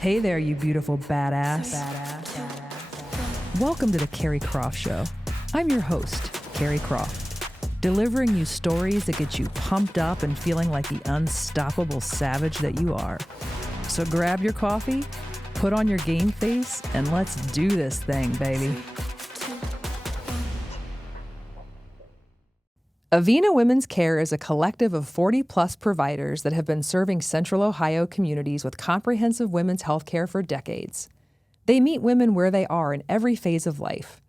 Hey there, you beautiful badass. Welcome to the Carrie Croft Show. I'm your host, Carrie Croft, delivering you stories that get you pumped up and feeling like the unstoppable savage that you are. So grab your coffee, put on your game face, and let's do this thing, baby. Avena Women's Care is a collective of 40-plus providers that have been serving Central Ohio communities with comprehensive women's health care for decades. They meet women where they are in every phase of life.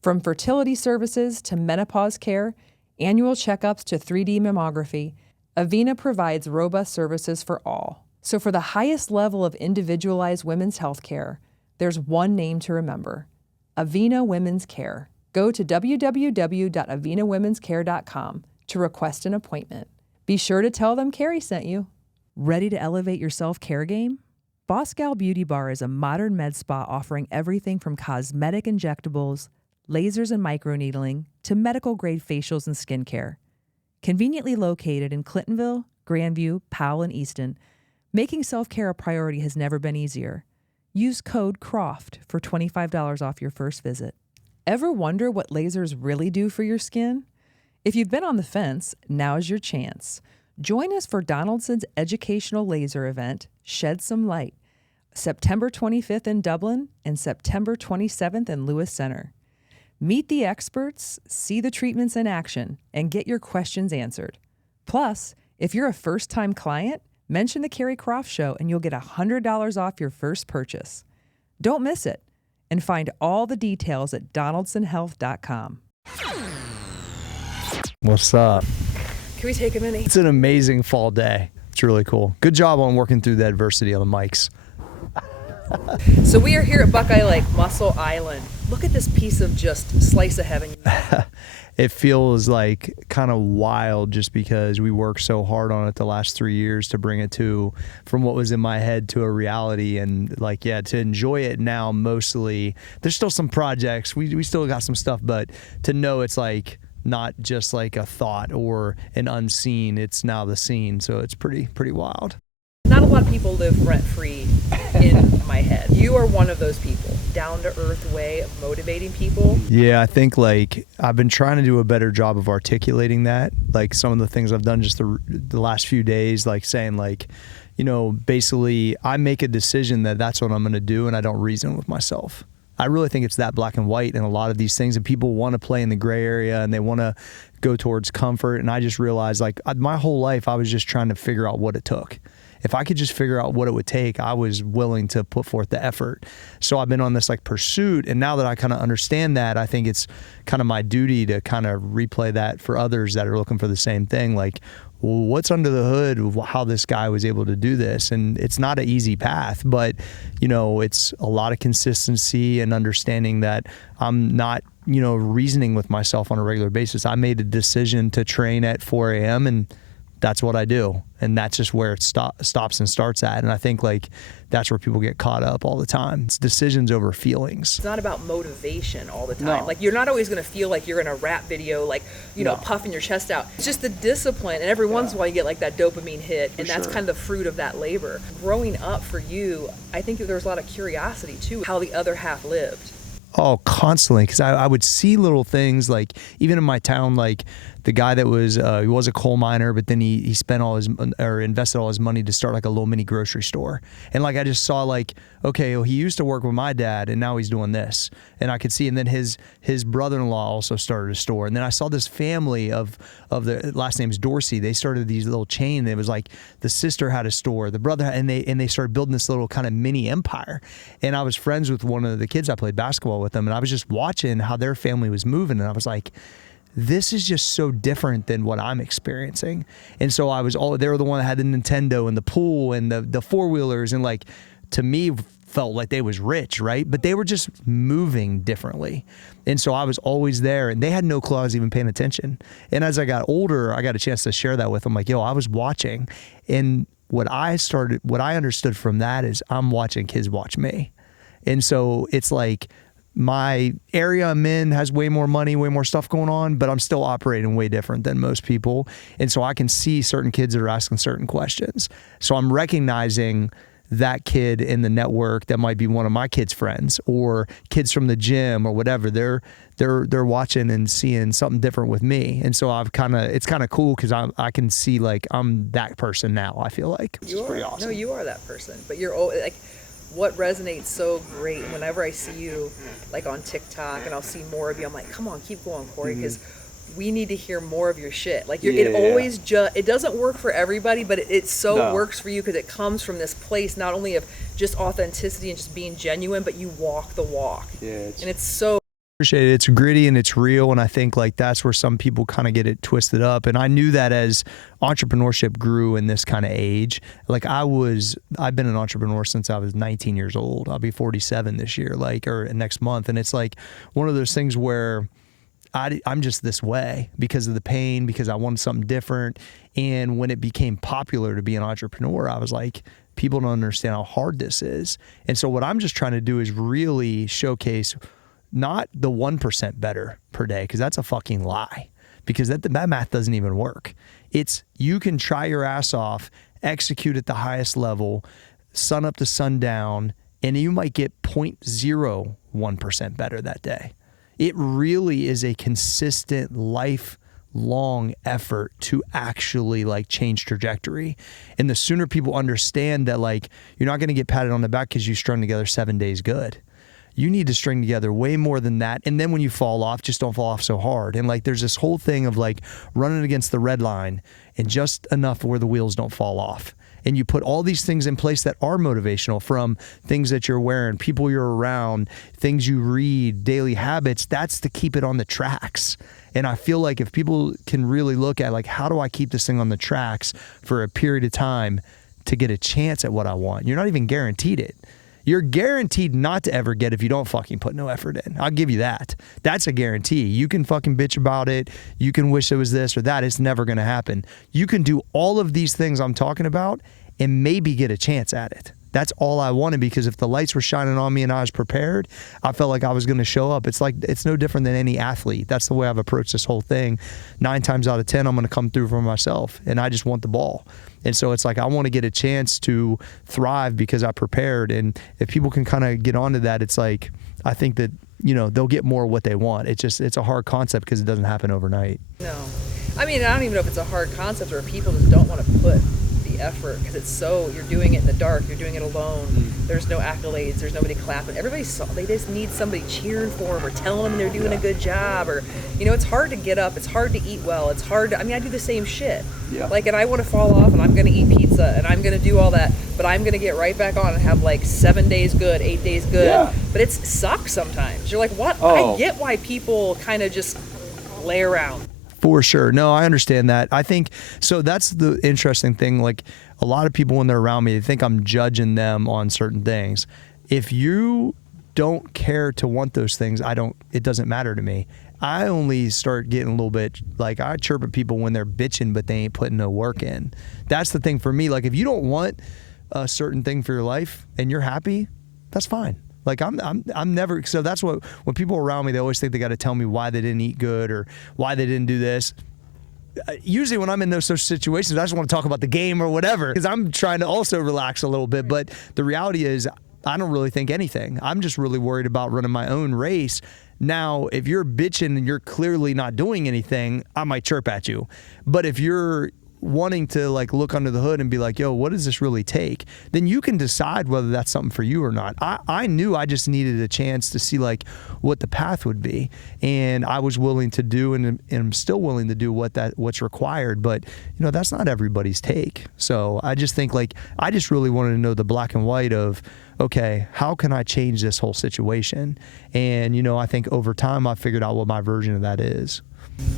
From fertility services to menopause care, annual checkups to 3D mammography, Avena provides robust services for all. So for the highest level of individualized women's health care, there's one name to remember: Avena Women's Care. Go to www.avenawomenscare.com to request an appointment. Be sure to tell them Carrie sent you. Ready to elevate your self-care game? Boss Gal Beauty Bar is a modern med spa offering everything from cosmetic injectables, lasers and microneedling, to medical-grade facials and skincare. Conveniently located in Clintonville, Grandview, Powell, and Easton, making self-care a priority has never been easier. Use code CROFT for $25 off your first visit. Ever wonder what lasers really do for your skin? If you've been on the fence, now's your chance. Join us for Donaldson's educational laser event, Shed Some Light, September 25th in Dublin and September 27th in Lewis Center. Meet the experts, see the treatments in action, and get your questions answered. Plus, if you're a first-time client, mention the Carrie Croft Show and you'll get $100 off your first purchase. Don't miss it. And find all the details at donaldsonhealth.com. What's up? Can we take a minute? It's an amazing fall day. It's really cool. Good job on working through the adversity on the mics. So we are here at Buckeye Lake, Muscle Island. Look at this piece of just slice of heaven. It feels like kind of wild just because we worked so hard on it the last 3 years to bring it to from what was in my head to a reality, and like, yeah, to enjoy it now. Mostly there's still some projects, we still got some stuff, but to know it's like not just like a thought or an unseen, it's now the scene. So it's pretty wild. Not a lot of people live rent-free in my head. You are one of those people. Down-to-earth way of motivating people. Yeah, I think like I've been trying to do a better job of articulating that. Like some of the things I've done just the last few days, like saying like, you know, basically I make a decision that that's what I'm going to do, and I don't reason with myself. I really think it's that black and white in a lot of these things, and people want to play in the gray area and they want to go towards comfort. And I just realized like my whole life I was just trying to figure out what it took. If I could just figure out what it would take, I was willing to put forth the effort. So I've been on this like pursuit, and now that I kind of understand that, I think it's kind of my duty to kind of replay that for others that are looking for the same thing. Like, well, what's under the hood of how this guy was able to do this? And it's not an easy path, but you know, it's a lot of consistency and understanding that I'm not, you know, reasoning with myself on a regular basis. I made a decision to train at 4 a.m. and that's what I do. And that's just where it stops and starts at. And I think like that's where people get caught up all the time. It's decisions over feelings. It's not about motivation all the time. No. Like you're not always going to feel like you're in a rap video, like, you know, puffing your chest out. It's just the discipline. And every once in a while you get like that dopamine hit. And that's kind of the fruit of that labor. Growing up for you, I think there was a lot of curiosity too, how the other half lived. Oh, constantly. Because I would see little things like even in my town, like the guy that was, he was a coal miner, but then he spent all his, or invested all his money to start like a little mini grocery store. And like, I just saw like, okay, well, he used to work with my dad and now he's doing this. And I could see, and then his brother-in-law also started a store. And then I saw this family of the last name's Dorsey. They started these little chain. It was like the sister had a store, the brother, and they started building this little kind of mini empire. And I was friends with one of the kids. I played basketball with them, and I was just watching how their family was moving. And I was like, this is just so different than what I'm experiencing. And so they were the one that had the Nintendo and the pool and the four-wheelers, and like, to me, felt like they was rich, right? But they were just moving differently. And so I was always there, and they had no clue I was even paying attention. And as I got older, I got a chance to share that with them. Like, yo, I was watching. And what I understood from that is I'm watching kids watch me. And so it's like, my area I'm in has way more money, way more stuff going on, but I'm still operating way different than most people. And so I can see certain kids that are asking certain questions. So I'm recognizing that kid in the network that might be one of my kids' friends or kids from the gym or whatever. They're watching and seeing something different with me. And so it's kind of cool because I can see like I'm that person now, I feel like. It's pretty awesome. No, you are that person, but you're like, what resonates so great whenever I see you like on TikTok and I'll see more of you, I'm like, come on, keep going, Cory, because we need to hear more of your shit. Like it always it doesn't work for everybody, but it works for you because it comes from this place not only of just authenticity and just being genuine, but you walk the walk. And it's so appreciate it. It's gritty and it's real, and I think like that's where some people kind of get it twisted up. And I knew that as entrepreneurship grew in this kind of age. Like I've been an entrepreneur since I was 19 years old. I'll be 47 this year, or next month. And it's like one of those things where I'm just this way because of the pain, because I wanted something different. And when it became popular to be an entrepreneur, I was like, people don't understand how hard this is. And so what I'm just trying to do is really showcase not the 1% better per day, because that's a fucking lie, because that math doesn't even work. It's you can try your ass off, execute at the highest level, sun up to sundown, and you might get 0.01% better that day. It really is a consistent lifelong effort to actually like change trajectory. And the sooner people understand that, like, you're not going to get patted on the back because you strung together 7 days good. You need to string together way more than that. And then when you fall off, just don't fall off so hard. And like, there's this whole thing of like running against the red line and just enough where the wheels don't fall off. And you put all these things in place that are motivational, from things that you're wearing, people you're around, things you read, daily habits. That's to keep it on the tracks. And I feel like if people can really look at like, how do I keep this thing on the tracks for a period of time to get a chance at what I want? You're not even guaranteed it. You're guaranteed not to ever get if you don't fucking put no effort in. I'll give you that. That's a guarantee. You can fucking bitch about it. You can wish it was this or that. It's never going to happen. You can do all of these things I'm talking about and maybe get a chance at it. That's all I wanted, because if the lights were shining on me and I was prepared, I felt like I was going to show up. It's like, it's no different than any athlete. That's the way I've approached this whole thing. 9 times out of 10, I'm going to come through for myself, and I just want the ball. And so it's like, I want to get a chance to thrive because I prepared. And if people can kind of get onto that, it's like, I think that, you know, they'll get more of what they want. It's a hard concept because it doesn't happen overnight. No. I mean, I don't even know if it's a hard concept or people just don't want to put the effort, because it's so, you're doing it in the dark, you're doing it alone. There's no accolades, there's nobody clapping. They just need somebody cheering for them or telling them they're doing a good job, or, you know, it's hard to get up, it's hard to eat well, it's hard to, I mean, I do the same shit. Like, and I want to fall off and I'm going to eat pizza and I'm going to do all that, but I'm going to get right back on and have like 7 days good, 8 days good. But it sucks sometimes. You're like, what? I get why people kind of just lay around. For sure. No, I understand that. I think, so that's the interesting thing. Like, a lot of people when they're around me, they think I'm judging them on certain things. If you don't care to want those things, it doesn't matter to me. I only start getting a little bit, like, I chirp at people when they're bitching, but they ain't putting no work in. That's the thing for me. Like, if you don't want a certain thing for your life and you're happy, that's fine. Like, I'm never, so that's what, when people around me, they always think they got to tell me why they didn't eat good or why they didn't do this. Usually when I'm in those social situations, I just want to talk about the game or whatever, because I'm trying to also relax a little bit. But the reality is, I don't really think anything. I'm just really worried about running my own race. Now, if you're bitching and you're clearly not doing anything, I might chirp at you. But if you're wanting to like look under the hood and be like, yo, what does this really take? Then you can decide whether that's something for you or not. I knew I just needed a chance to see like what the path would be. And I was willing to do, and I'm still willing to do what's required. But, you know, that's not everybody's take. So I just think, like, I just really wanted to know the black and white of, okay, how can I change this whole situation? And, you know, I think over time I figured out what my version of that is.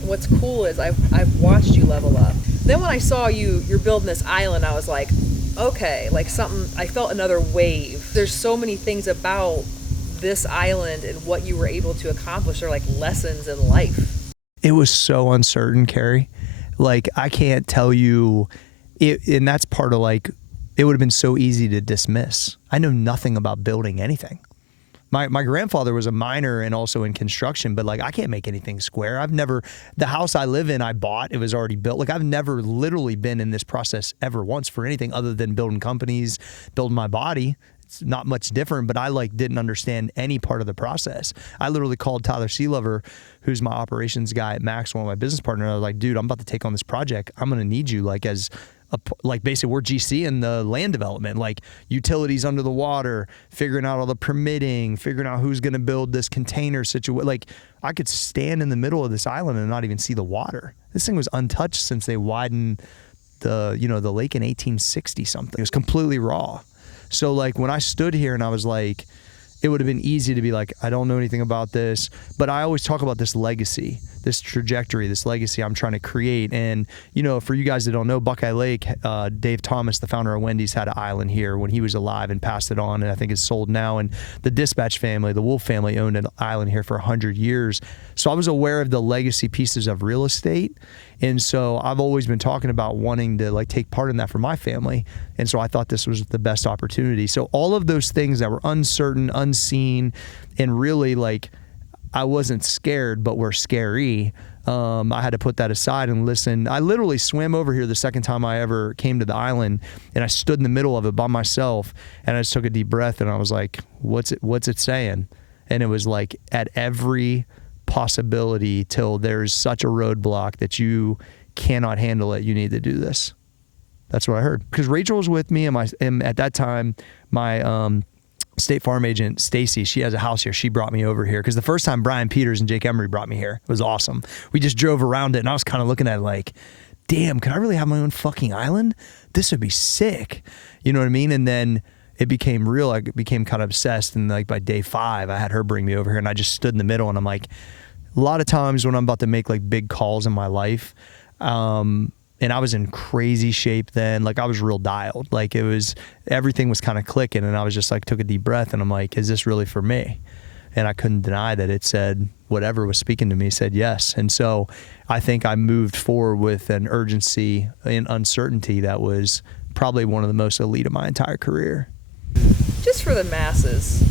What's cool is I've watched you level up. Then when I saw you're building this island, I was like, okay, like something, I felt another wave. There's so many things about this island and what you were able to accomplish are like lessons in life. It was so uncertain, Carrie. Like, I can't tell you it, and that's part of, like, it would have been so easy to dismiss. I know nothing about building anything. My grandfather was a miner and also in construction, but like I can't make anything square. The house I live in, I bought, it was already built. Like I've never literally been in this process ever once for anything other than building companies, building my body. It's not much different, but I like didn't understand any part of the process. I literally called Tyler Sealover, who's my operations guy at Max, one of my business partners. I was like, dude, I'm about to take on this project. I'm going to need you like as like basically we're GC in the land development, like utilities under the water, figuring out all the permitting, figuring out who's going to build this container situation. Like I could stand in the middle of this island and not even see the water. This thing was untouched since they widened the lake in 1860 something. It was completely raw. So like when I stood here and I was like, it would have been easy to be like, I don't know anything about this, but I always talk about this legacy, this trajectory, this legacy I'm trying to create. And, for you guys that don't know, Buckeye Lake, Dave Thomas, the founder of Wendy's, had an island here when he was alive and passed it on, and I think it's sold now. And the Dispatch family, the Wolf family, owned an island here for 100 years. So I was aware of the legacy pieces of real estate. And so I've always been talking about wanting to like take part in that for my family. And so I thought this was the best opportunity. So all of those things that were uncertain, unseen, and really like I wasn't scared, but were scary. I had to put that aside and listen. I literally swam over here the second time I ever came to the island, and I stood in the middle of it by myself, and I just took a deep breath, and I was like, what's it saying? And it was like at every possibility till there's such a roadblock that you cannot handle it, you need to do this. That's what I heard. Because Rachel was with me, and at that time, my State Farm agent, Stacy, she has a house here. She brought me over here because the first time Brian Peters and Jake Emery brought me here, it was awesome. We just drove around it, and I was kind of looking at it like, damn, could I really have my own fucking island? This would be sick. You know what I mean? And then it became real. I became kind of obsessed, and like by day 5, I had her bring me over here, and I just stood in the middle, and I'm like, a lot of times when I'm about to make like big calls in my life, and I was in crazy shape then, like I was real dialed, like everything was kind of clicking, and I was just like, took a deep breath, and I'm like, is this really for me? And I couldn't deny that it said, whatever was speaking to me said yes. And so I think I moved forward with an urgency and uncertainty that was probably one of the most elite of my entire career. Just for the masses,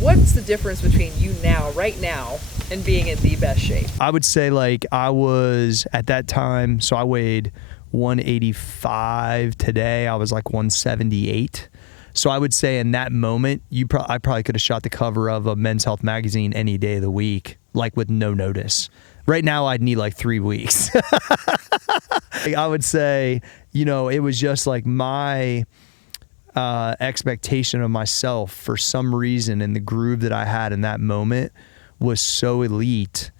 what's the difference between you now, right now, and being in the best shape? I would say like I was at that time, so I weighed 185. Today I was like 178. So I would say in that moment, I probably could have shot the cover of a Men's Health magazine any day of the week, like with no notice. Right now I'd need like 3 weeks. I would say, it was just like my expectation of myself for some reason, and the groove that I had in that moment was so elite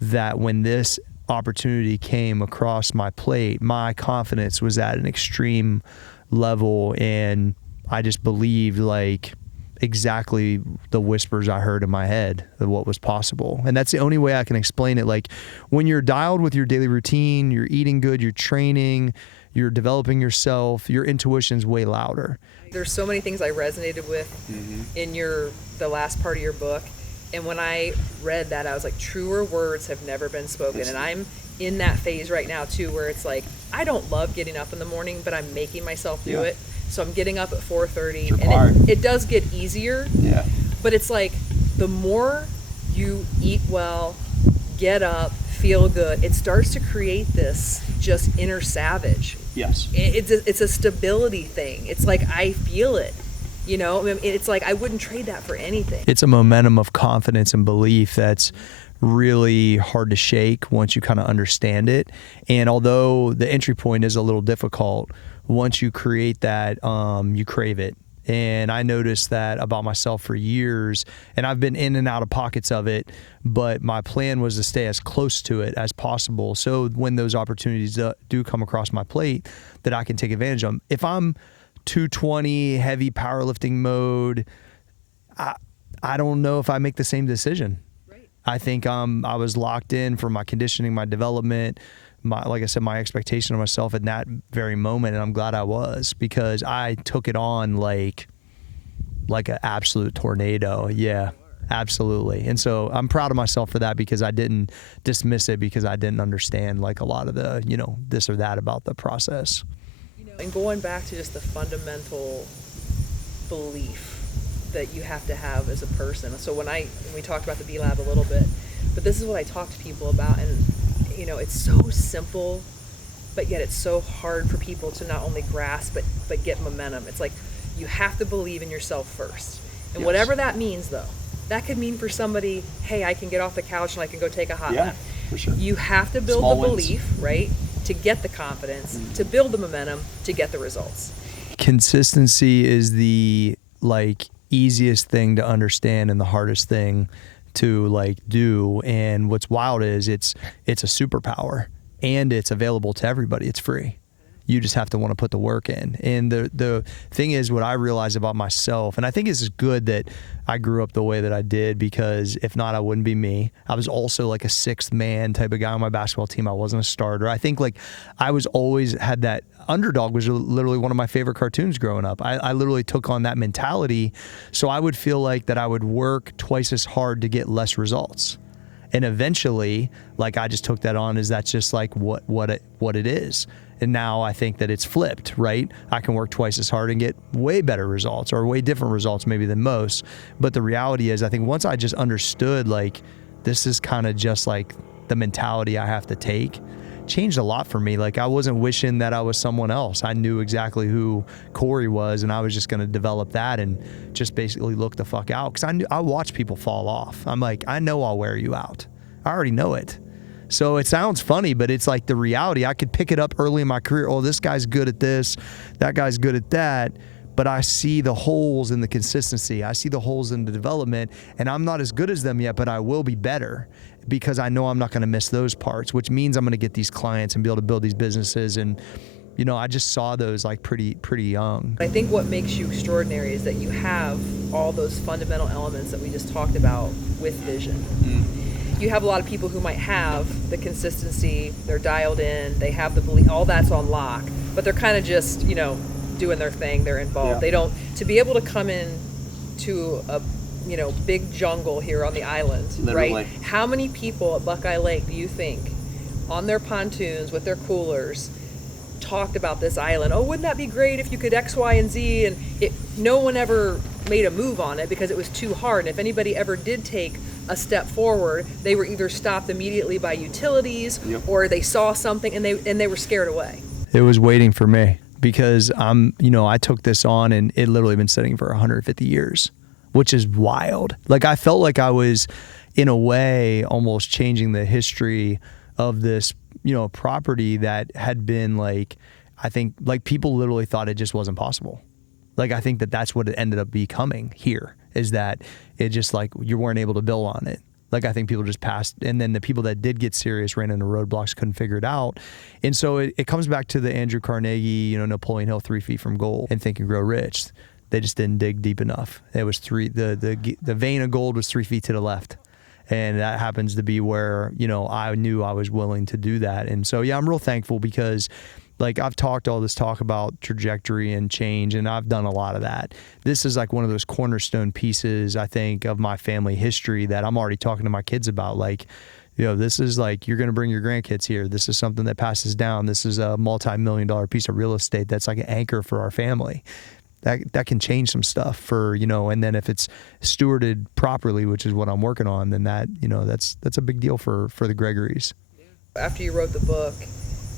that when this opportunity came across my plate, my confidence was at an extreme level, and I just believed like exactly the whispers I heard in my head of what was possible. And that's the only way I can explain it. Like when you're dialed with your daily routine, you're eating good, you're training, you're developing yourself, your intuition's way louder. There's so many things I resonated with in the last part of your book. And when I read that, I was like, truer words have never been spoken. And I'm in that phase right now too, where it's like, I don't love getting up in the morning, but I'm making myself do it. So I'm getting up at 4:30, and it does get easier. Yeah. But it's like the more you eat well, get up, feel good, it starts to create this just inner savage. Yes. It's a stability thing. It's like I feel it. It's like I wouldn't trade that for anything. It's a momentum of confidence and belief that's really hard to shake once you kind of understand it. And although the entry point is a little difficult, once you create that, you crave it. And I noticed that about myself for years, and I've been in and out of pockets of it, but my plan was to stay as close to it as possible. So when those opportunities do come across my plate, that I can take advantage of them. If I'm 220 heavy powerlifting mode, I don't know if I make the same decision. Right. I think I was locked in for my conditioning, my development, like I said, my expectation of myself in that very moment, and I'm glad I was, because I took it on like an absolute tornado. Yeah, absolutely. And so I'm proud of myself for that, because I didn't dismiss it because I didn't understand like a lot of the, this or that about the process. And going back to just the fundamental belief that you have to have as a person. So when we talked about the B Lab a little bit, but this is what I talk to people about, and it's so simple, but yet it's so hard for people to not only grasp but get momentum. It's like you have to believe in yourself first, and Yes. whatever that means, though. That could mean for somebody, hey, I can get off the couch and I can go take a hot nap. For sure. You have to build Small the wins. belief, right, to get the confidence, to build the momentum, to get the results. Consistency is the easiest thing to understand and the hardest thing to do. And what's wild is it's a superpower, and it's available to everybody. It's free. You just have to want to put the work in. And the thing is, what I realize about myself, and I think it's good that I grew up the way that I did, because if not, I wouldn't be me. I was also like a sixth man type of guy on my basketball team. I wasn't a starter. I think I was always had that. Underdog was literally one of my favorite cartoons growing up. I literally took on that mentality. So I would feel like that I would work twice as hard to get less results. And eventually, I just took that on as that's just what it is. And now I think that it's flipped, right? I can work twice as hard and get way better results, or way different results maybe than most. But the reality is, I think once I just understood this is kind of just the mentality I have to take, changed a lot for me. I wasn't wishing that I was someone else. I knew exactly who Cory was, and I was just going to develop that and just basically look the fuck out. Because I watch people fall off. I'm I know I'll wear you out. I already know it. So it sounds funny, but it's the reality. I could pick it up early in my career. Oh, this guy's good at this, that guy's good at that. But I see the holes in the consistency. I see the holes in the development, and I'm not as good as them yet, but I will be better, because I know I'm not going to miss those parts, which means I'm going to get these clients and be able to build these businesses. And, I just saw those pretty young. I think what makes you extraordinary is that you have all those fundamental elements that we just talked about with vision. You have a lot of people who might have the consistency, they're dialed in, they have the belief, all that's on lock, but they're kind of just, doing their thing, they're involved. Yeah. They don't, to be able to come in to a, big jungle here on the island, Literally. right? How many people at Buckeye Lake do you think on their pontoons with their coolers talked about this island? Oh, wouldn't that be great if you could X, Y, and Z? And no one ever made a move on it because it was too hard. And if anybody ever did take a step forward, they were either stopped immediately by utilities, or they saw something and they were scared away. It was waiting for me, because I took this on, and it literally been sitting for 150 years, which is wild. I felt like I was, in a way, almost changing the history of this, property that had been I think people literally thought it just wasn't possible. I think that's what it ended up becoming here, is that it just you weren't able to build on it. I think people just passed, and then the people that did get serious ran into roadblocks, couldn't figure it out. And so it comes back to the Andrew Carnegie, Napoleon Hill 3 feet from gold and Think and Grow Rich. They just didn't dig deep enough. It was the vein of gold was 3 feet to the left. And that happens to be where, I knew I was willing to do that. And so, I'm real thankful, because I've talked all this talk about trajectory and change, and I've done a lot of that. This is one of those cornerstone pieces, I think, of my family history that I'm already talking to my kids about. This is you're going to bring your grandkids here. This is something that passes down. This is a multi-million-dollar piece of real estate that's an anchor for our family. That can change some stuff for, and then if it's stewarded properly, which is what I'm working on, then that's a big deal for the Gregorys. After you wrote the book,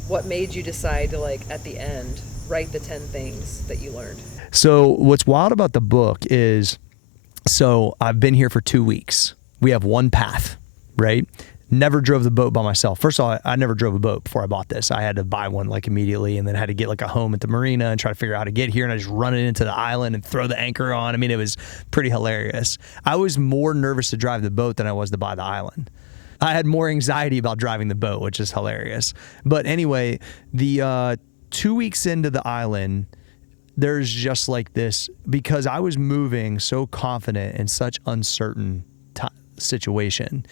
what made you decide to, at the end, write the 10 things that you learned? So what's wild about the book is, I've been here for 2 weeks. We have one path, right? Never drove the boat by myself. First of all, I never drove a boat before I bought this. I had to buy one immediately, and then had to get a home at the marina and try to figure out how to get here. And I just run it into the island and throw the anchor on. I mean, it was pretty hilarious. I was more nervous to drive the boat than I was to buy the island. I had more anxiety about driving the boat, which is hilarious. But anyway, the 2 weeks into the island, there's just this, because I was moving so confident in such uncertain situation.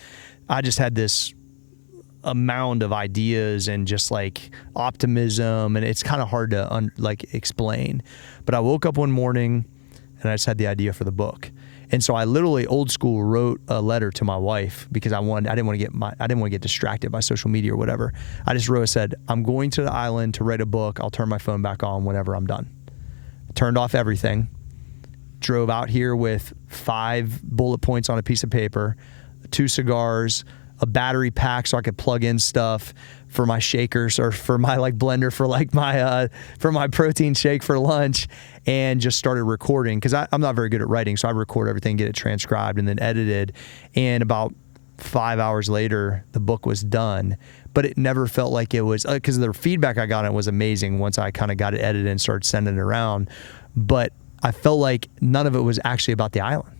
I just had this a mound of ideas and just optimism, and it's kind of hard to explain. But I woke up one morning and I just had the idea for the book. And so I literally, old school, wrote a letter to my wife, because I didn't want to get distracted by social media or whatever. I just said, I'm going to the island to write a book. I'll turn my phone back on whenever I'm done. Turned off everything, drove out here with 5 bullet points on a piece of paper, 2 cigars, a battery pack so I could plug in stuff for my shakers or for my like blender for like my for my protein shake for lunch, and just started recording because I'm not very good at writing, so I record everything, get it transcribed and then edited, and about 5 hours later the book was done. But it never felt like it was, because the feedback I got on it was amazing once I kind of got it edited and started sending it around, but I felt like none of it was actually about the island,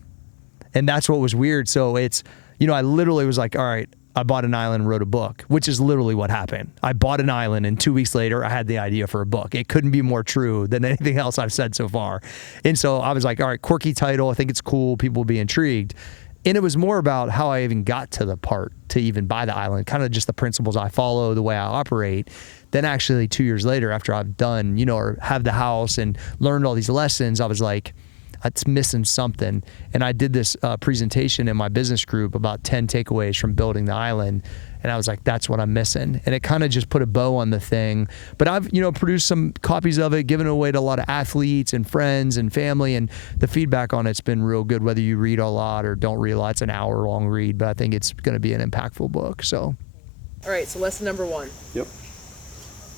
and that's what was weird. So it's, you know, I literally was like, all right, I bought an island and wrote a book, which is literally what happened. I bought an island and 2 weeks later I had the idea for a book. It couldn't be more true than anything else I've said so far. And so I was like, all right, quirky title. I think it's cool. People will be intrigued. And it was more about how I even got to the part to even buy the island, kind of just the principles I follow, the way I operate. Then actually 2 years later, after I've done, you know, or have the house and learned all these lessons, I was like, it's missing something. And I did this presentation in my business group about 10 takeaways from building the island. And I was like, that's what I'm missing. And it kind of just put a bow on the thing. But I've, you know, produced some copies of it, given it away to a lot of athletes and friends and family. And the feedback on it's been real good, whether you read a lot or don't read a lot. It's an hour-long read, but I think it's going to be an impactful book. So, All right, so lesson number 1. Yep.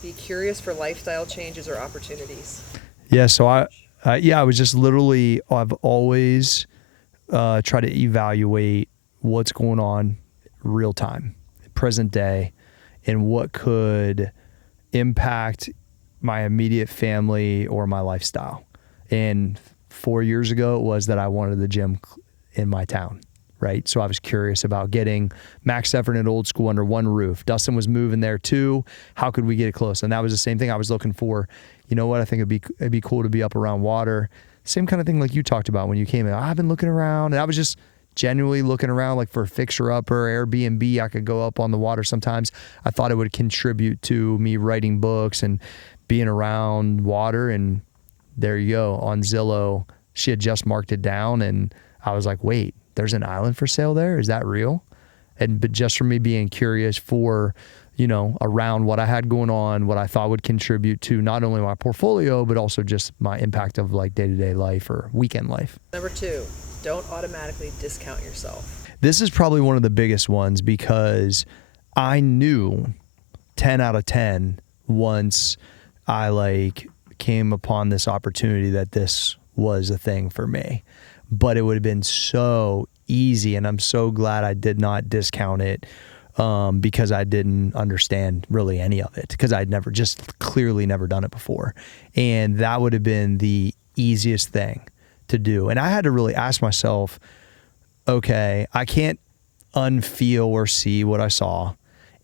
Be curious for lifestyle changes or opportunities. yeah, so I was just literally, I've always tried to evaluate what's going on real time, present day, and what could impact my immediate family or my lifestyle. And 4 years ago it was that I wanted the gym in my town, right? So I was curious about getting Max Effort and Old School under one roof. Dustin was moving there too. How could we get it close? And that was the same thing I was looking for. You know what? I think it'd be cool to be up around water. Same kind of thing like you talked about when you came in. I've been looking around, and I was just genuinely looking around like for a fixer-upper, Airbnb. I could go up on the water sometimes. I thought it would contribute to me writing books and being around water. And there you go. On Zillow, she had just marked it down, and I was like, wait, there's an island for sale there? Is that real? But just for me being curious for, you know, around what I had going on, what I thought would contribute to not only my portfolio, but also just my impact of like day-to-day life or weekend life. Number 2, don't automatically discount yourself. This is probably one of the biggest ones because I knew 10 out of 10 once I like came upon this opportunity that this was a thing for me. But it would have been so easy, and I'm so glad I did not discount it because I didn't understand really any of it, because I'd clearly never done it before. And that would have been the easiest thing to do. And I had to really ask myself, okay, I can't unfeel or see what I saw.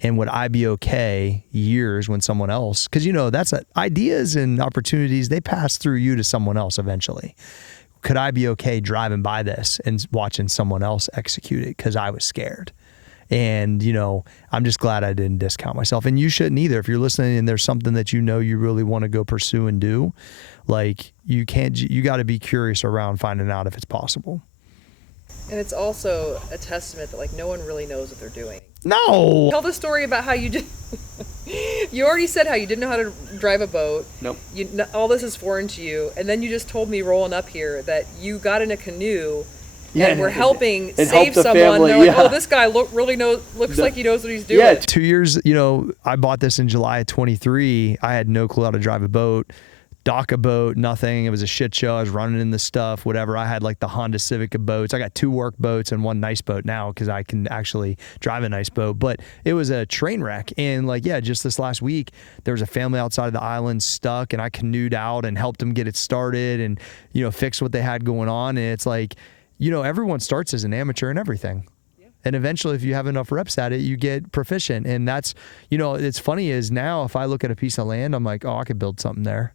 And would I be okay years when someone else, because, you know, ideas and opportunities, they pass through you to someone else eventually. Could I be okay driving by this and watching someone else execute it because I was scared? And, you know, I'm just glad I didn't discount myself. And you shouldn't either. If you're listening and there's something that you know you really want to go pursue and do, like you got to be curious around finding out if it's possible. And it's also a testament that like no one really knows what they're doing. No. Tell the story about how you did. You already said how you didn't know how to drive a boat. Nope. All this is foreign to you. And then you just told me rolling up here that you got in a canoe and we're helping save someone. Family, they're like, yeah. oh, this guy looks like he knows what he's doing. Yeah, 2 years, you know, I bought this in July of 23. I had no clue how to drive a boat, dock a boat, nothing. It was a shit show. I was running in the stuff, whatever. I had like the Honda Civic of boats. I got 2 work boats and 1 nice boat now because I can actually drive a nice boat. But it was a train wreck. And like, yeah, just this last week, there was a family outside of the island stuck, and I canoed out and helped them get it started and, you know, fix what they had going on. And it's like, you know, everyone starts as an amateur in everything. Yeah. And eventually, if you have enough reps at it, you get proficient. And that's, you know, it's funny is now if I look at a piece of land, I'm like, oh, I could build something there.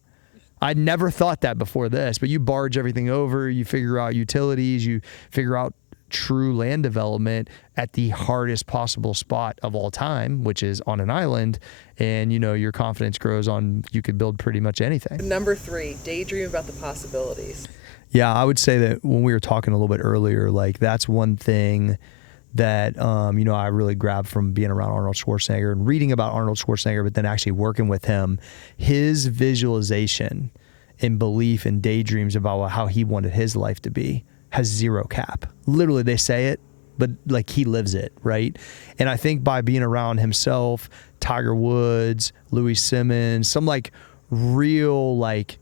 I never thought that before this, but you barge everything over, you figure out utilities, you figure out true land development at the hardest possible spot of all time, which is on an island. And, you know, your confidence grows on, you could build pretty much anything. Number 3, daydream about the possibilities. Yeah, I would say that when we were talking a little bit earlier, like that's one thing that, you know, I really grabbed from being around Arnold Schwarzenegger and reading about Arnold Schwarzenegger, but then actually working with him. His visualization and belief and daydreams about how he wanted his life to be has zero cap. Literally, they say it, but like he lives it, right? And I think by being around himself, Tiger Woods, Louis Simmons, some like real like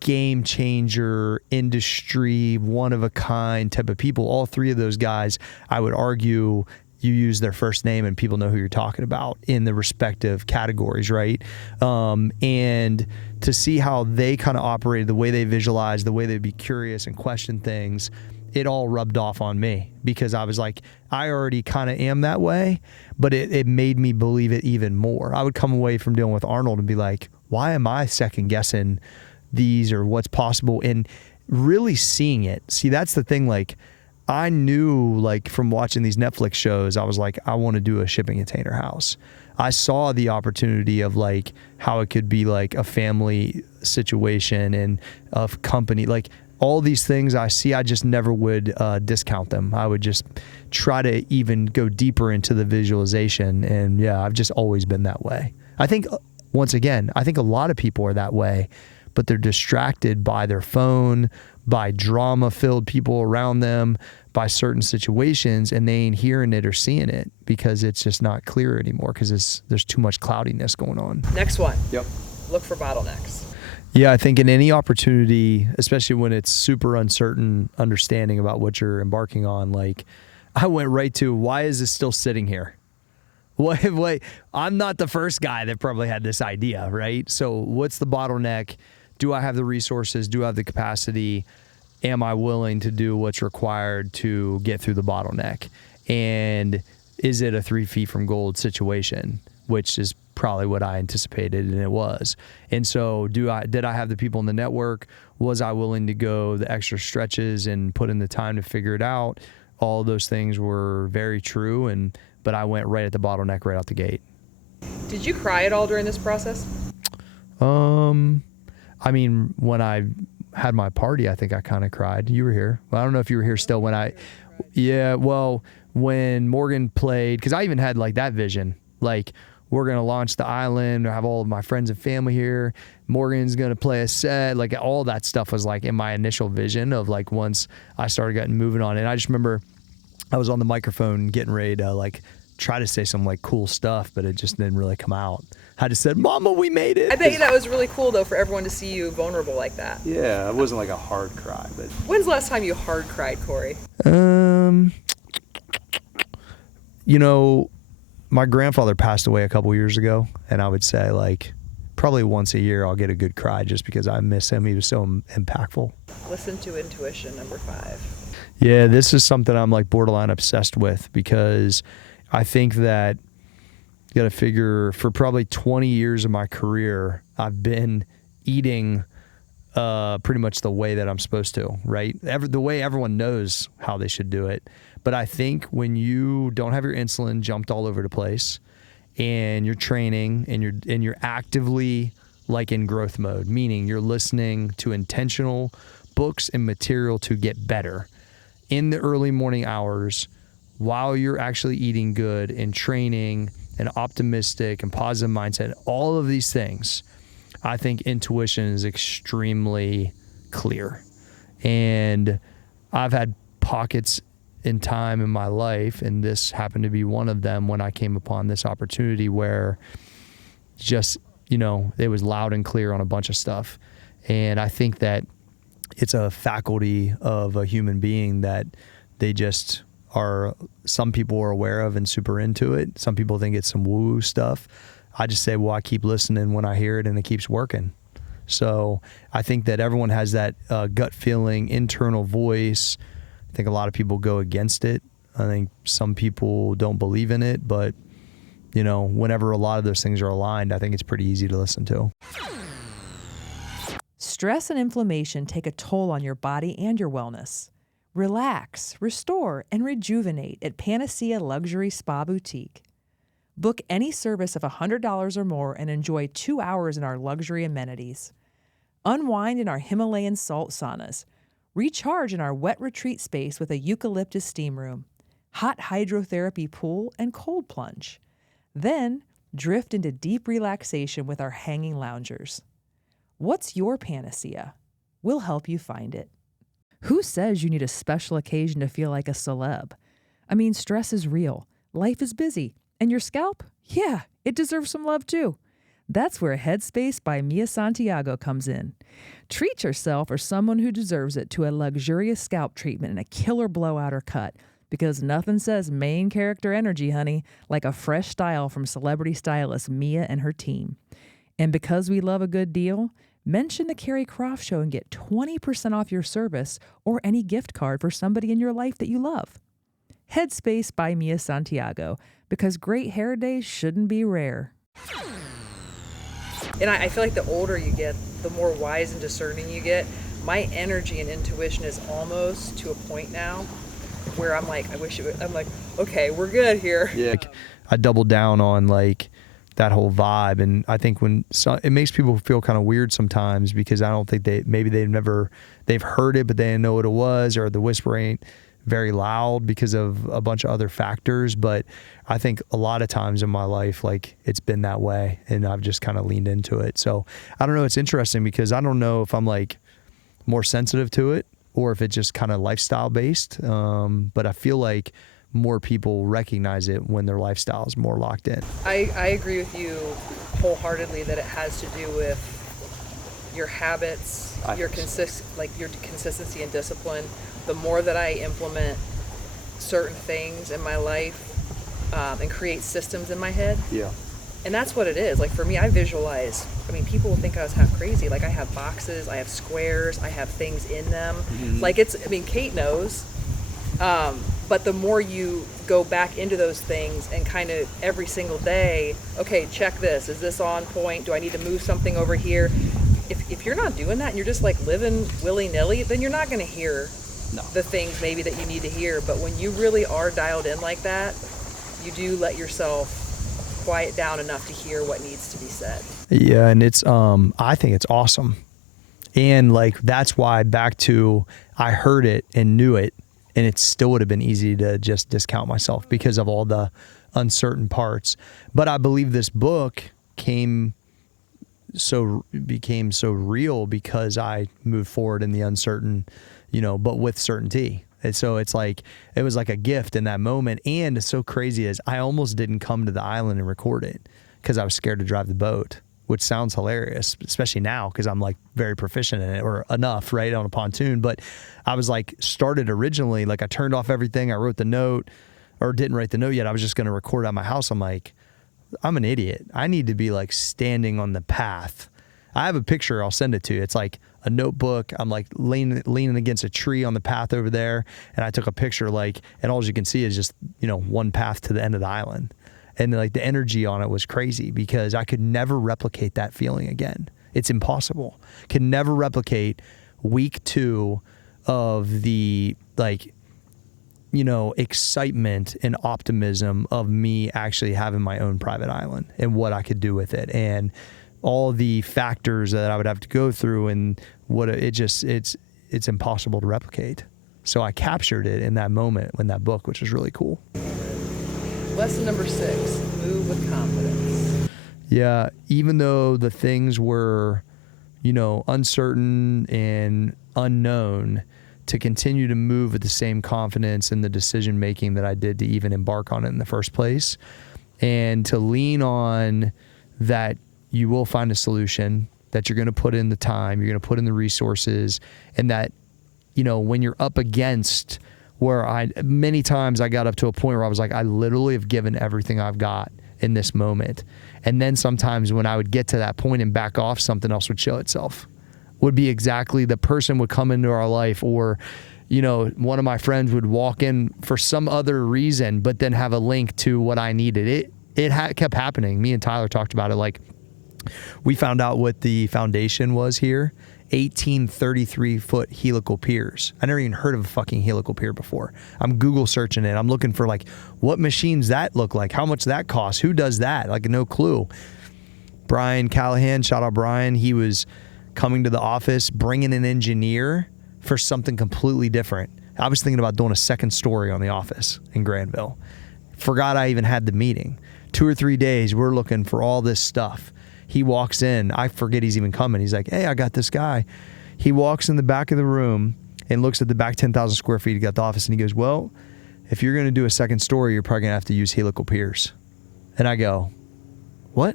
game changer, industry, one of a kind type of people, all three of those guys, I would argue you use their first name and people know who you're talking about in the respective categories, right? And to see how they kind of operated, the way they visualized, the way they'd be curious and question things, it all rubbed off on me because I was like, I already kind of am that way, but it made me believe it even more. I would come away from dealing with Arnold and be like, why am I second guessing these or what's possible? And really seeing it. See, that's the thing. Like, I knew, like, from watching these Netflix shows, I was like, I want to do a shipping container house. I saw the opportunity of like how it could be like a family situation and a company, like all these things I see, I just never would discount them. I would just try to even go deeper into the visualization. And yeah, I've just always been that way. I think, once again, I think a lot of people are that way, but they're distracted by their phone, by drama-filled people around them, by certain situations, and they ain't hearing it or seeing it because it's just not clear anymore because there's too much cloudiness going on. Next one. Yep. Look for bottlenecks. Yeah, I think in any opportunity, especially when it's super uncertain understanding about what you're embarking on, like I went right to, why is this still sitting here? Wait, I'm not the first guy that probably had this idea, right? So what's the bottleneck? Do I have the resources? Do I have the capacity? Am I willing to do what's required to get through the bottleneck? And is it a 3 feet from gold situation, which is probably what I anticipated, and it was. And so did I have the people in the network? Was I willing to go the extra stretches and put in the time to figure it out? All of those things were very true, but I went right at the bottleneck right out the gate. Did you cry at all during this process? I mean, when I had my party, I think I kind of cried. You were here. Well, I don't know if you were here still when when Morgan played, because I even had like that vision, like we're going to launch the island, have all of my friends and family here. Morgan's going to play a set. Like all that stuff was like in my initial vision of like once I started getting moving on. And I just remember I was on the microphone getting ready to like try to say some like cool stuff, but it just didn't really come out. I just said, "Mama, we made it." I bet you that was really cool though for everyone to see you vulnerable like that. Yeah, it wasn't like a hard cry, but. When's the last time you hard cried, Cory? You know, my grandfather passed away a couple years ago, and I would say like probably once a year I'll get a good cry just because I miss him. He was so impactful. Listen to intuition, number 5. Yeah, this is something I'm like borderline obsessed with because I think that you got to figure for probably 20 years of my career, I've been eating pretty much the way that I'm supposed to, right? The way everyone knows how they should do it. But I think when you don't have your insulin jumped all over the place and you're training and you're actively like in growth mode, meaning you're listening to intentional books and material to get better in the early morning hours while you're actually eating good and training and optimistic and positive mindset, all of these things, I think intuition is extremely clear. And I've had pockets in time in my life, and this happened to be one of them when I came upon this opportunity where just, you know, it was loud and clear on a bunch of stuff. And I think that it's a faculty of a human being that they just are, some people are aware of and super into it. Some people think it's some woo stuff. I just say, well, I keep listening when I hear it and it keeps working. So I think that everyone has that gut feeling, internal voice. I think a lot of people go against it. I think some people don't believe in it, but you know, whenever a lot of those things are aligned, I think it's pretty easy to listen to. Stress and inflammation take a toll on your body and your wellness. Relax, restore, and rejuvenate at Panacea Luxury Spa Boutique. Book any service of $100 or more and enjoy 2 hours in our luxury amenities. Unwind in our Himalayan salt saunas. Recharge in our wet retreat space with a eucalyptus steam room, hot hydrotherapy pool, and cold plunge. Then drift into deep relaxation with our hanging loungers. What's your panacea? We'll help you find it. Who says you need a special occasion to feel like a celeb? I mean, stress is real. Life is busy. And your scalp? Yeah, it deserves some love too. That's where Headspace by Mia Santiago comes in. Treat yourself or someone who deserves it to a luxurious scalp treatment and a killer blowout or cut, because nothing says main character energy, honey, like a fresh style from celebrity stylist Mia and her team. And because we love a good deal, mention the Carrie Croft Show and get 20% off your service or any gift card for somebody in your life that you love. Headspace by Mia Santiago, because great hair days shouldn't be rare. And I feel like the older you get, the more wise and discerning you get. My energy and intuition is almost to a point now where I'm like, I'm like, okay, we're good here. Yeah. I doubled down on like that whole vibe. And I think it makes people feel kind of weird sometimes, because I don't think they've heard it, but they didn't know what it was, or the whisper ain't very loud because of a bunch of other factors. But I think a lot of times in my life, like, it's been that way, and I've just kind of leaned into it. So I don't know. It's interesting because I don't know if I'm like more sensitive to it or if it's just kind of lifestyle based. But I feel like more people recognize it when their lifestyle is more locked in. I agree with you wholeheartedly that it has to do with your habits, your consistency and discipline. The more that I implement certain things in my life and create systems in my head. Yeah. And that's what it is. Like, for me, I visualize. I mean, people will think I was half crazy. Like, I have boxes, I have squares, I have things in them. Mm-hmm. Like, Kate knows. But the more you go back into those things and kind of every single day, okay, check this. Is this on point? Do I need to move something over here? If you're not doing that and you're just like living willy-nilly, then you're not going to hear the things maybe that you need to hear. But when you really are dialed in like that, you do let yourself quiet down enough to hear what needs to be said. Yeah, and it's I think it's awesome. And like, that's why back to, I heard it and knew it, and it still would have been easy to just discount myself because of all the uncertain parts. But I believe this book became so real because I moved forward in the uncertain, but with certainty. And so it was like a gift in that moment. And it's so crazy is I almost didn't come to the island and record it because I was scared to drive the boat, which sounds hilarious, especially now because I'm like very proficient in it, or enough, right, on a pontoon. But I was like, started originally, like I turned off everything. I wrote the note, or didn't write the note yet. I was just going to record at my house. I'm like, I'm an idiot. I need to be like standing on the path. I have a picture. I'll send it to you. It's like a notebook. I'm like leaning against a tree on the path over there. And I took a picture, like, and all you can see is just, one path to the end of the island. And like the energy on it was crazy because I could never replicate that feeling again. It's impossible. Could never replicate week 2 of the excitement and optimism of me actually having my own private island and what I could do with it, and all the factors that I would have to go through, and it's impossible to replicate. So I captured it in that moment in that book, which was really cool. Lesson number 6, move with confidence. Yeah, even though the things were, uncertain and unknown, to continue to move with the same confidence in the decision making that I did to even embark on it in the first place, and to lean on that you will find a solution, that you're going to put in the time, you're going to put in the resources, and that, when you're up against where many times I got up to a point where I was like, I literally have given everything I've got in this moment. And then sometimes when I would get to that point and back off, something else would show itself. Would be exactly, the person would come into our life, or, one of my friends would walk in for some other reason, but then have a link to what I needed. It kept happening. Me and Tyler talked about it. Like, we found out what the foundation was here. 18 33-foot helical piers. I never even heard of a fucking helical pier before. I'm Google searching it. I'm looking for like, what machines that look like? How much that costs? Who does that? Like, no clue. Brian Callahan, shout out Brian. He was coming to the office, bringing an engineer for something completely different. I was thinking about doing a second story on the office in Granville. Forgot I even had the meeting. 2 or 3 days, we're looking for all this stuff. He walks in. I forget he's even coming. He's like, hey, I got this guy. He walks in the back of the room and looks at the back 10,000 square feet. He got the office, and he goes, well, if you're going to do a second story, you're probably going to have to use helical piers. And I go, what?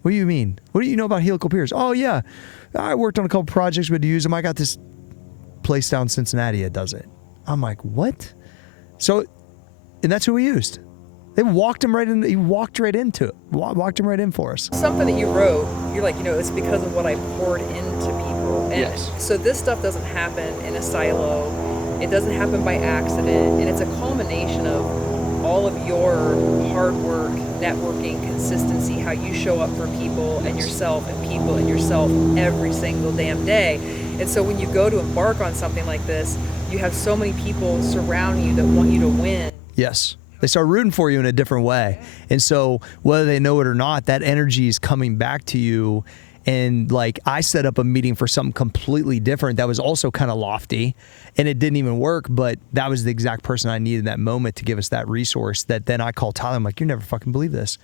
What do you mean? What do you know about helical piers? Oh, yeah. I worked on a couple projects. We had to use them. I got this place down in Cincinnati that does it. I'm like, what? So, and that's who we used. They walked him right in. He walked right into it. Walked him right in for us. Something that you wrote, you're like, it's because of what I poured into people. And yes. So this stuff doesn't happen in a silo. It doesn't happen by accident. And it's a culmination of all of your hard work, networking, consistency, how you show up for people and yourself and people and yourself every single damn day. And so when you go to embark on something like this, you have so many people surrounding you that want you to win. Yes. They start rooting for you in a different way. And so whether they know it or not, that energy is coming back to you. And like, I set up a meeting for something completely different that was also kind of lofty, and it didn't even work, but that was the exact person I needed in that moment to give us that resource. That then I called Tyler. I'm like, you never fucking believe this.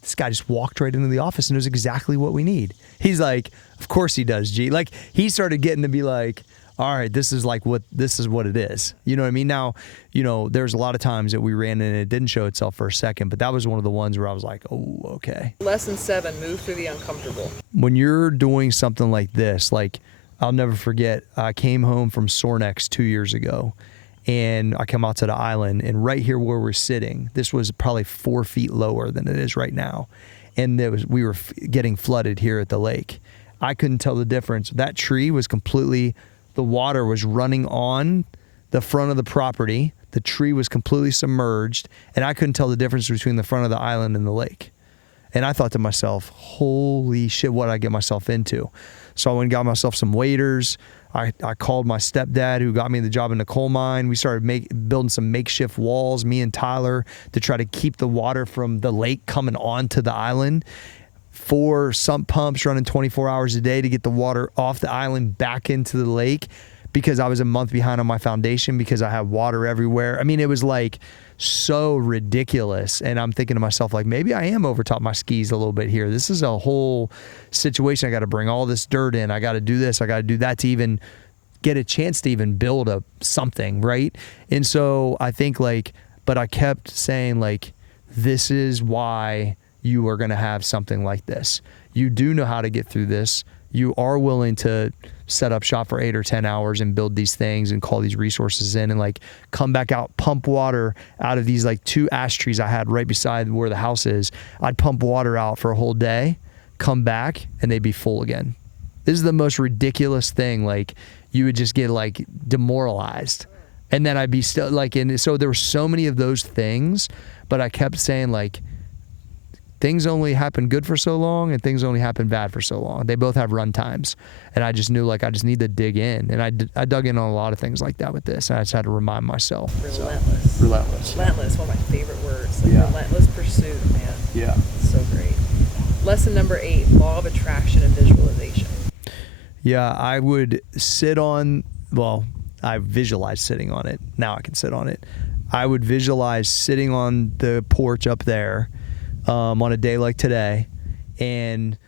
This guy just walked right into the office and knows exactly what we need. He's like, of course he does, G. Like, he started getting to be like, all right, this is what it is. You know what I mean? Now, there's a lot of times that we ran in and it didn't show itself for a second, but that was one of the ones where I was like, oh, okay. Lesson 7, move through the uncomfortable. When you're doing something like this, like, I'll never forget, I came home from Sornex 2 years ago, and I come out to the island, and right here where we're sitting, this was probably 4 feet lower than it is right now. And we were getting flooded here at the lake. I couldn't tell the difference. That tree was completely... The water was running on the front of the property. The tree was completely submerged, and I couldn't tell the difference between the front of the island and the lake. And I thought to myself, holy shit, what did I get myself into? So I went and got myself some waders. I called my stepdad, who got me the job in the coal mine. We started building some makeshift walls, me and Tyler, to try to keep the water from the lake coming onto the island. 4 sump pumps running 24 hours a day to get the water off the island back into the lake, because I was a month behind on my foundation because I had water everywhere. I mean, it was like so ridiculous. And I'm thinking to myself, like, maybe I am over top my skis a little bit here. This is a whole situation. I got to bring all this dirt in. I got to do this. I got to do that to even get a chance to even build something, right? And so I think but I kept saying, like, this is why you are going to have something like this. You do know how to get through this. You are willing to set up shop for 8 or 10 hours and build these things and call these resources in and come back out, pump water out of these 2 ash trees I had right beside where the house is. I'd pump water out for a whole day, come back, and they'd be full again. This is the most ridiculous thing. You would just get demoralized, and then I'd be still and so there were so many of those things, but I kept saying things only happen good for so long, and things only happen bad for so long. They both have run times. And I just knew I just need to dig in. And I dug in on a lot of things like that with this. And I just had to remind myself. Relentless. Relentless. Relentless, one of my favorite words. Yeah. Relentless pursuit, man. Yeah. So great. Lesson number 8, law of attraction and visualization. Yeah, I would I visualized sitting on it. Now I can sit on it. I would visualize sitting on the porch up there on a day like today, and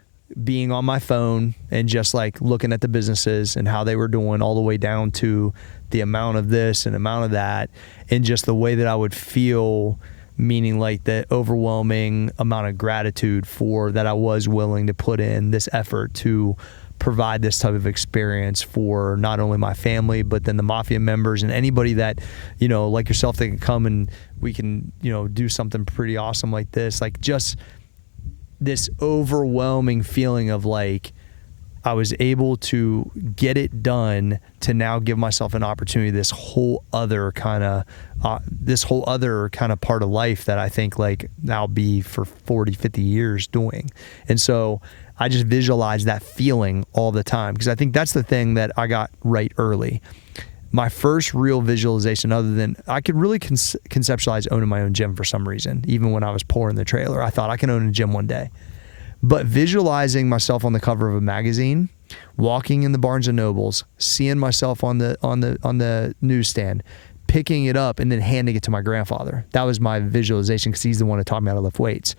being on my phone and just looking at the businesses and how they were doing, all the way down to the amount of this and amount of that, and just the way that I would feel, meaning the overwhelming amount of gratitude for that I was willing to put in this effort to provide this type of experience for not only my family, but then the Mafia members and anybody that, like yourself, that can come and we can, do something pretty awesome like this. Just this overwhelming feeling of I was able to get it done, to now give myself an opportunity, this whole other kind of part of life that I think I'll be for 40, 50 years doing. And so I just visualize that feeling all the time, because I think that's the thing that I got right early. My first real visualization, other than I could really conceptualize owning my own gym for some reason, even when I was poor in the trailer, I thought I can own a gym one day. But visualizing myself on the cover of a magazine, walking in the Barnes and Nobles, seeing myself on the newsstand, picking it up and then handing it to my grandfather. That was my visualization, because he's the one that taught me how to lift weights.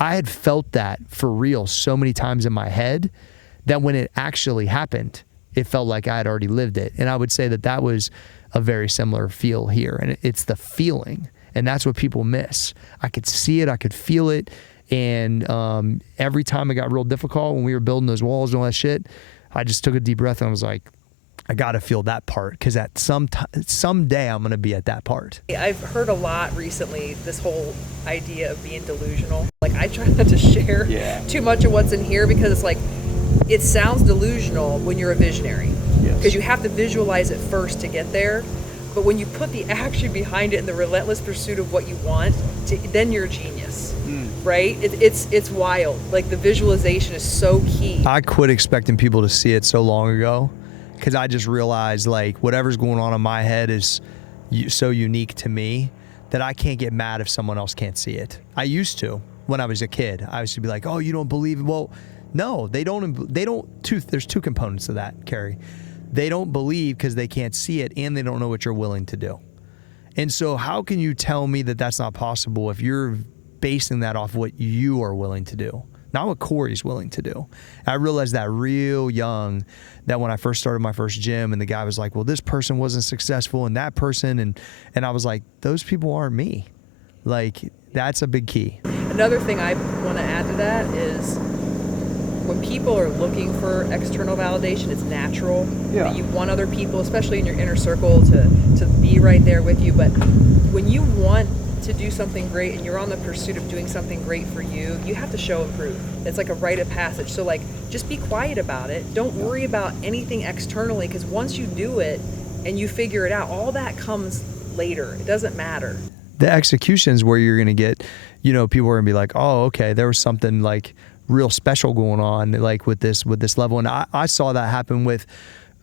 I had felt that for real so many times in my head that when it actually happened, it felt like I had already lived it. And I would say that that was a very similar feel here. And it's the feeling. And that's what people miss. I could see it. I could feel it. And every time it got real difficult when we were building those walls and all that shit, I just took a deep breath and I was like, I got to feel that part, because at someday I'm going to be at that part. I've heard a lot recently, this whole idea of being delusional. Like, I try not to share too much of what's in here, because it's like, it sounds delusional when you're a visionary, because you have to visualize it first to get there. But when you put the action behind it and the relentless pursuit of what you want, then you're a genius, right? It's wild. Like, the visualization is so key. I quit expecting people to see it so long ago, because I just realized, like, whatever's going on in my head is so unique to me that I can't get mad if someone else can't see it. I used to when I was a kid. I used to be like, oh, you don't believe it? Well, no, they don't. There's two components to that, Carrie. They don't believe because they can't see it, and they don't know what you're willing to do. And so how can you tell me that that's not possible if you're basing that off what you are willing to do, not what Cory's willing to do? I realized that real young, that when I first started my first gym and the guy was like, well, this person wasn't successful and that person, and I was like, those people aren't me. Like, that's a big key. Another thing I want to add to that is, when people are looking for external validation, it's natural that you want other people, especially in your inner circle, to be right there with you. But when you want to do something great and you're on the pursuit of doing something great for you, you have to show and prove. It's like a rite of passage. So, like, just be quiet about it. Don't worry about anything externally, because once you do it and you figure it out, all that comes later. It doesn't matter. The execution's where you're going to get, people are going to be like, oh, okay, there was something like real special going on, like with this level. And I saw that happen with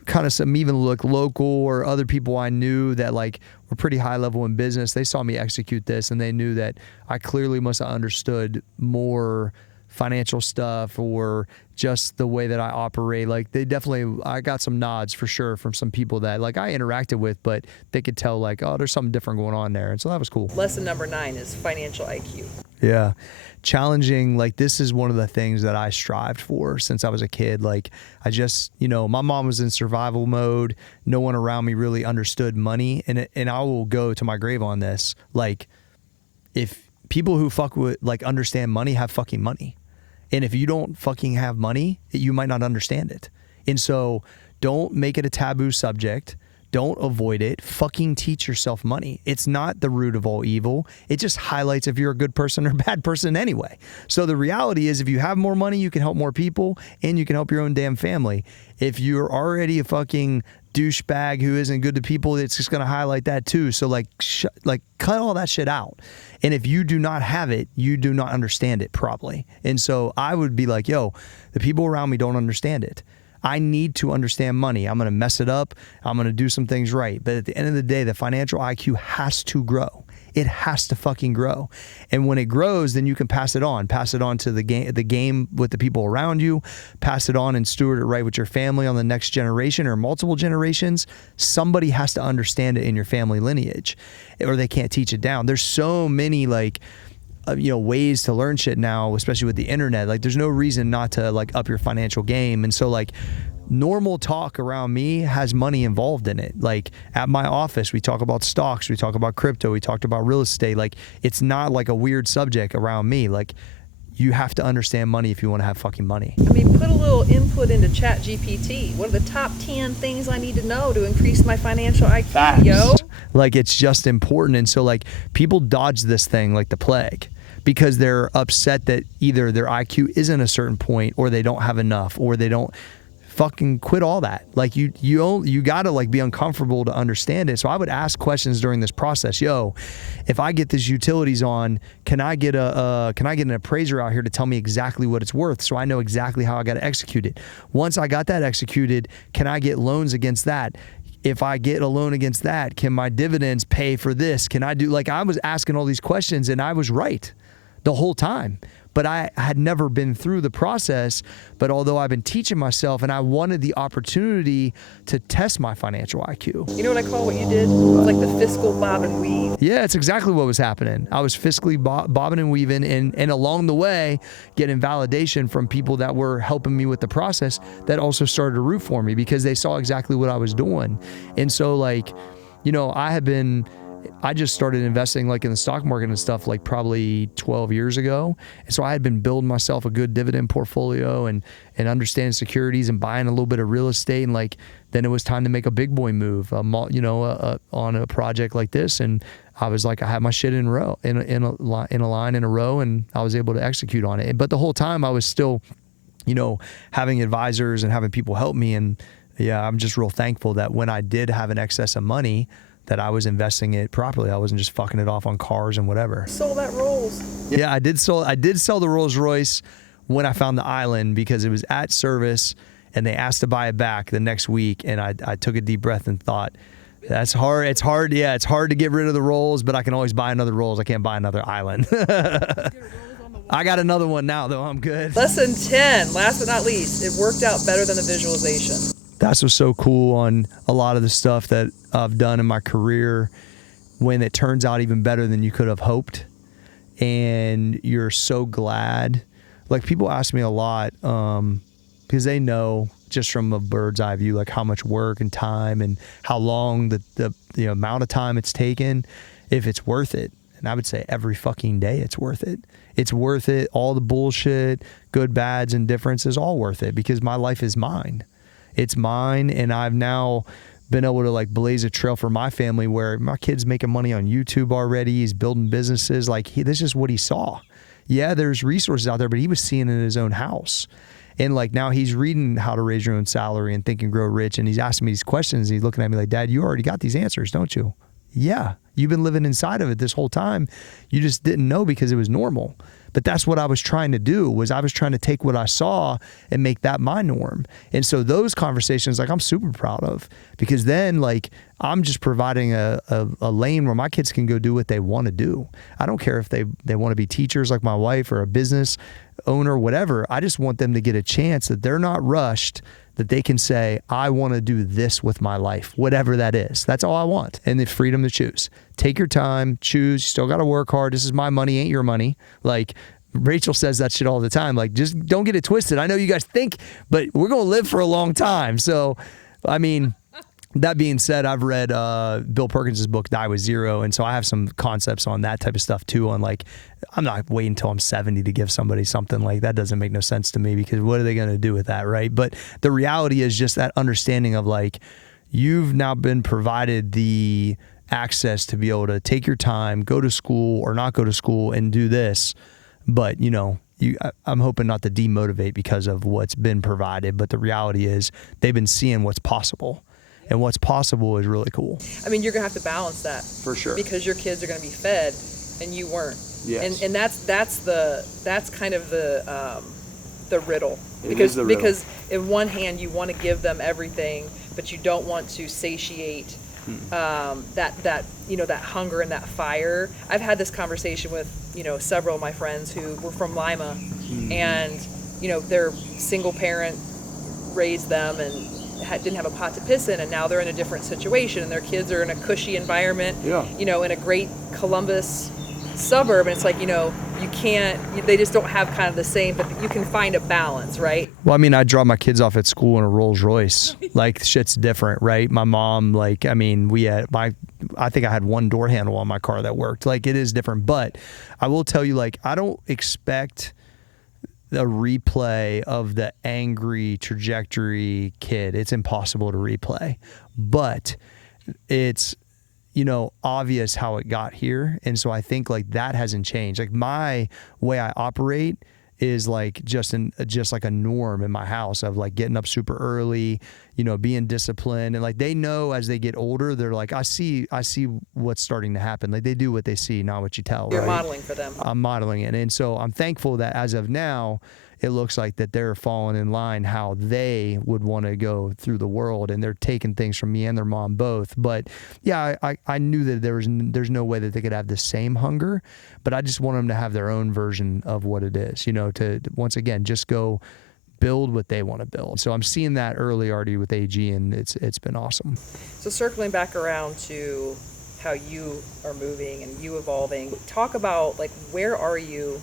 kind of some even local or other people I knew that like were pretty high level in business. They saw me execute this and they knew that I clearly must have understood more financial stuff or just the way that I operate. Like, I got some nods for sure from some people that like I interacted with, but they could tell like, oh, there's something different going on there. And so that was cool. Lesson number 9 is financial IQ. Yeah. Challenging, like, this is one of the things that I strived for since I was a kid. Like, I just, my mom was in survival mode. No one around me really understood money. And I will go to my grave on this. Like, if people who fuck with, like, understand money have fucking money. And if you don't fucking have money, you might not understand it. And so don't make it a taboo subject. Don't avoid it. Fucking teach yourself money. It's not the root of all evil. It just highlights if you're a good person or a bad person anyway. So the reality is, if you have more money, you can help more people and you can help your own damn family. If you're already a fucking douchebag who isn't good to people, it's just going to highlight that too. So like cut all that shit out. And if you do not have it, you do not understand it probably. And so I would be like, yo, the people around me don't understand it. I need to understand money. I'm going to mess it up. I'm going to do some things right. But at the end of the day, the financial IQ has to grow. It has to fucking grow. And when it grows, then you can pass it on. Pass it on to the game with the people around you. Pass it on and steward it right with your family on the next generation or multiple generations. Somebody has to understand it in your family lineage, or they can't teach it down. There's so many ways to learn shit now, especially with the internet. Like, there's no reason not to like up your financial game. And so like normal talk around me has money involved in it. Like at my office, we talk about stocks, we talk about crypto, we talked about real estate. Like, it's not like a weird subject around me. Like, you have to understand money if you want to have fucking money. I mean, put a little input into Chat GPT. What are the top 10 things I need to know to increase my financial IQ, Facts. yo? Like, it's just important. And so like people dodge this thing like the plague, because they're upset that either their IQ isn't a certain point, or they don't have enough, or they don't. Fucking quit all that. Like, you gotta like be uncomfortable to understand it. So I would ask questions during this process. Yo, if I get these utilities on, can I get an appraiser out here to tell me exactly what it's worth, so I know exactly how I got to execute it? Once I got that executed, can I get loans against that? If I get a loan against that, can my dividends pay for this? Can I do, like, I was asking all these questions and I was right the whole time. but I had never been through the process. But although I've been teaching myself, and I wanted the opportunity to test my financial IQ. You know what I call what you did? It's like the fiscal bob and weave. Yeah, it's exactly what was happening. I was fiscally bobbing and weaving, and along the way, getting validation from people that were helping me with the process that also started to root for me because they saw exactly what I was doing. And so, like, you know, I just started investing like in the stock market and stuff like probably 12 years ago. And so I had been building myself a good dividend portfolio and understanding securities and buying a little bit of real estate. And like, then it was time to make a big boy move, on a project like this. And I was like, I had my shit in a line in a row, and I was able to execute on it. But the whole time I was still, you know, having advisors and having people help me. And yeah, I'm just real thankful that when I did have an excess of money, that I was investing it properly. I wasn't just fucking it off on cars and whatever. Sold that Rolls. Yeah, I did sell the Rolls Royce when I found the island because it was at service and they asked to buy it back the next week. And I took a deep breath and thought, that's hard. It's hard. Yeah, it's hard to get rid of the Rolls, but I can always buy another Rolls. I can't buy another island. I got another one now though. I'm good. Lesson 10, last but not least, it worked out better than the visualization. That's what's so cool on a lot of the stuff that I've done in my career, when it turns out even better than you could have hoped. And you're so glad. Like, people ask me a lot because they know just from a bird's eye view, like how much work and time and how long the amount of time it's taken, if it's worth it. And I would say every fucking day it's worth it. It's worth it. All the bullshit, good, bads, and differences, all worth it because my life is mine. It's mine, and I've now been able to like blaze a trail for my family where my kid's making money on YouTube already. He's building businesses. Like, this is what he saw. Yeah, there's resources out there, but he was seeing it in his own house. And like, now he's reading How to Raise Your Own Salary and Think and Grow Rich, and he's asking me these questions. And he's looking at me like, Dad, you already got these answers, don't you? Yeah, you've been living inside of it this whole time. You just didn't know because it was normal. But that's what I was trying to do, was I was trying to take what I saw and make that my norm. And so those conversations, like, I'm super proud of, because then like I'm just providing a lane where my kids can go do what they want to do. I don't care if they want to be teachers like my wife or a business owner, whatever. I just want them to get a chance that they're not rushed, that they can say, I want to do this with my life, whatever that is. That's all I want. And the freedom to choose. Take your time, choose. You still got to work hard. This is my money, ain't your money. Like, Rachel says that shit all the time. Like, just don't get it twisted. I know you guys think, but we're going to live for a long time. So, I mean, that being said, I've read Bill Perkins' book, Die With Zero. And so I have some concepts on that type of stuff too. On like, I'm not waiting until I'm 70 to give somebody something. Like, that doesn't make no sense to me, because what are they going to do with that, right? But the reality is just that understanding of like, you've now been provided the access to be able to take your time, go to school or not go to school and do this. But, you know, I'm hoping not to demotivate because of what's been provided. But the reality is they've been seeing what's possible. And what's possible is really cool. I mean, you're going to have to balance that. For sure. Because your kids are going to be fed and you weren't. Yes. And that's kind of the riddle. Because in one hand you want to give them everything, but you don't want to satiate that hunger and that fire. I've had this conversation with several of my friends who were from Lima, and their single parent raised them and didn't have a pot to piss in, and now they're in a different situation, and their kids are in a cushy environment, in a great Columbus suburb, and it's like, you can't, they just don't have kind of the same, but you can find a balance, right? Well, I mean, I drop my kids off at school in a Rolls Royce. Like, shit's different, right? My mom, like, I mean, I think I had one door handle on my car that worked. Like, it is different. But I will tell you, like, I don't expect a replay of the angry trajectory kid. It's impossible to replay. But it's, obvious how it got here. And so I think like that hasn't changed. Like, my way I operate is like just like a norm in my house of like getting up super early, being disciplined. And like, they know as they get older, they're like, I see what's starting to happen. Like, they do what they see, not what you tell. You're right? modeling for them. I'm modeling it. And so I'm thankful that as of now, it looks like that they're falling in line how they would want to go through the world, and they're taking things from me and their mom both. But yeah, I knew that there's no way that they could have the same hunger, but I just want them to have their own version of what it is, to once again just go build what they want to build. So I'm seeing that early already with AG, and it's been awesome. So circling back around to how you are moving and you evolving, talk about like where are you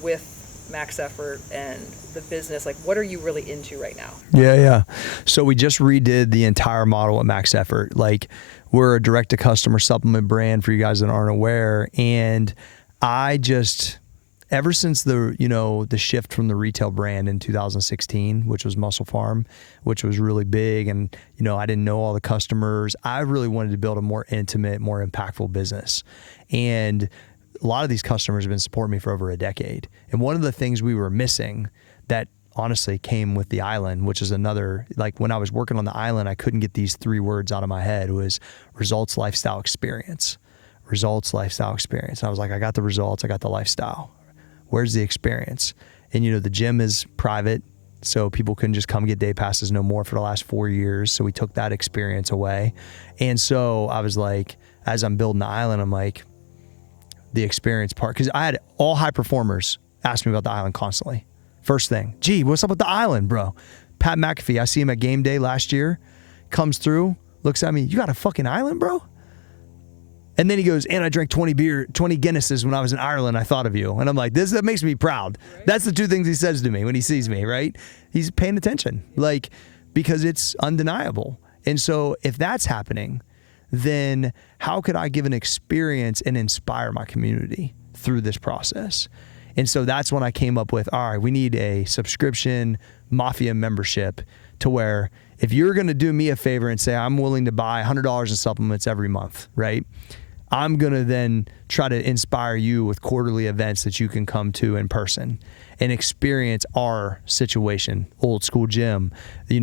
with Max Effort and the business? Like what are you really into right now? Yeah. So we just redid the entire model at Max Effort. Like we're a direct to customer supplement brand for you guys that aren't aware, and I just ever since the shift from the retail brand in 2016, which was Muscle Farm, which was really big, and I didn't know all the customers, I really wanted to build a more intimate, more impactful business. And a lot of these customers have been supporting me for over a decade. And one of the things we were missing that honestly came with the island, which is another, like when I was working on the island, I couldn't get these 3 words out of my head, was results, lifestyle, experience. Results, lifestyle, experience. And I was like, I got the results, I got the lifestyle. Where's the experience? And the gym is private, so people couldn't just come get day passes no more for the last 4 years. So we took that experience away. And so I was like, as I'm building the island, I'm like, the experience part, because I had all high performers ask me about the island constantly. First thing, gee, what's up with the island, bro? Pat McAfee, I see him at game day last year, comes through, looks at me, you got a fucking island, bro? And then he goes, and I drank 20 Guinnesses when I was in Ireland. I thought of you. And I'm like, that makes me proud. Right? That's the 2 things he says to me when he sees me, right? He's paying attention, like, because it's undeniable. And so if that's happening, then how could I give an experience and inspire my community through this process? And so that's when I came up with, all right, we need a subscription Mafia membership to where if you're going to do me a favor and say, I'm willing to buy $100 in supplements every month, right? I'm going to then try to inspire you with quarterly events that you can come to in person and experience our situation, old school gym, the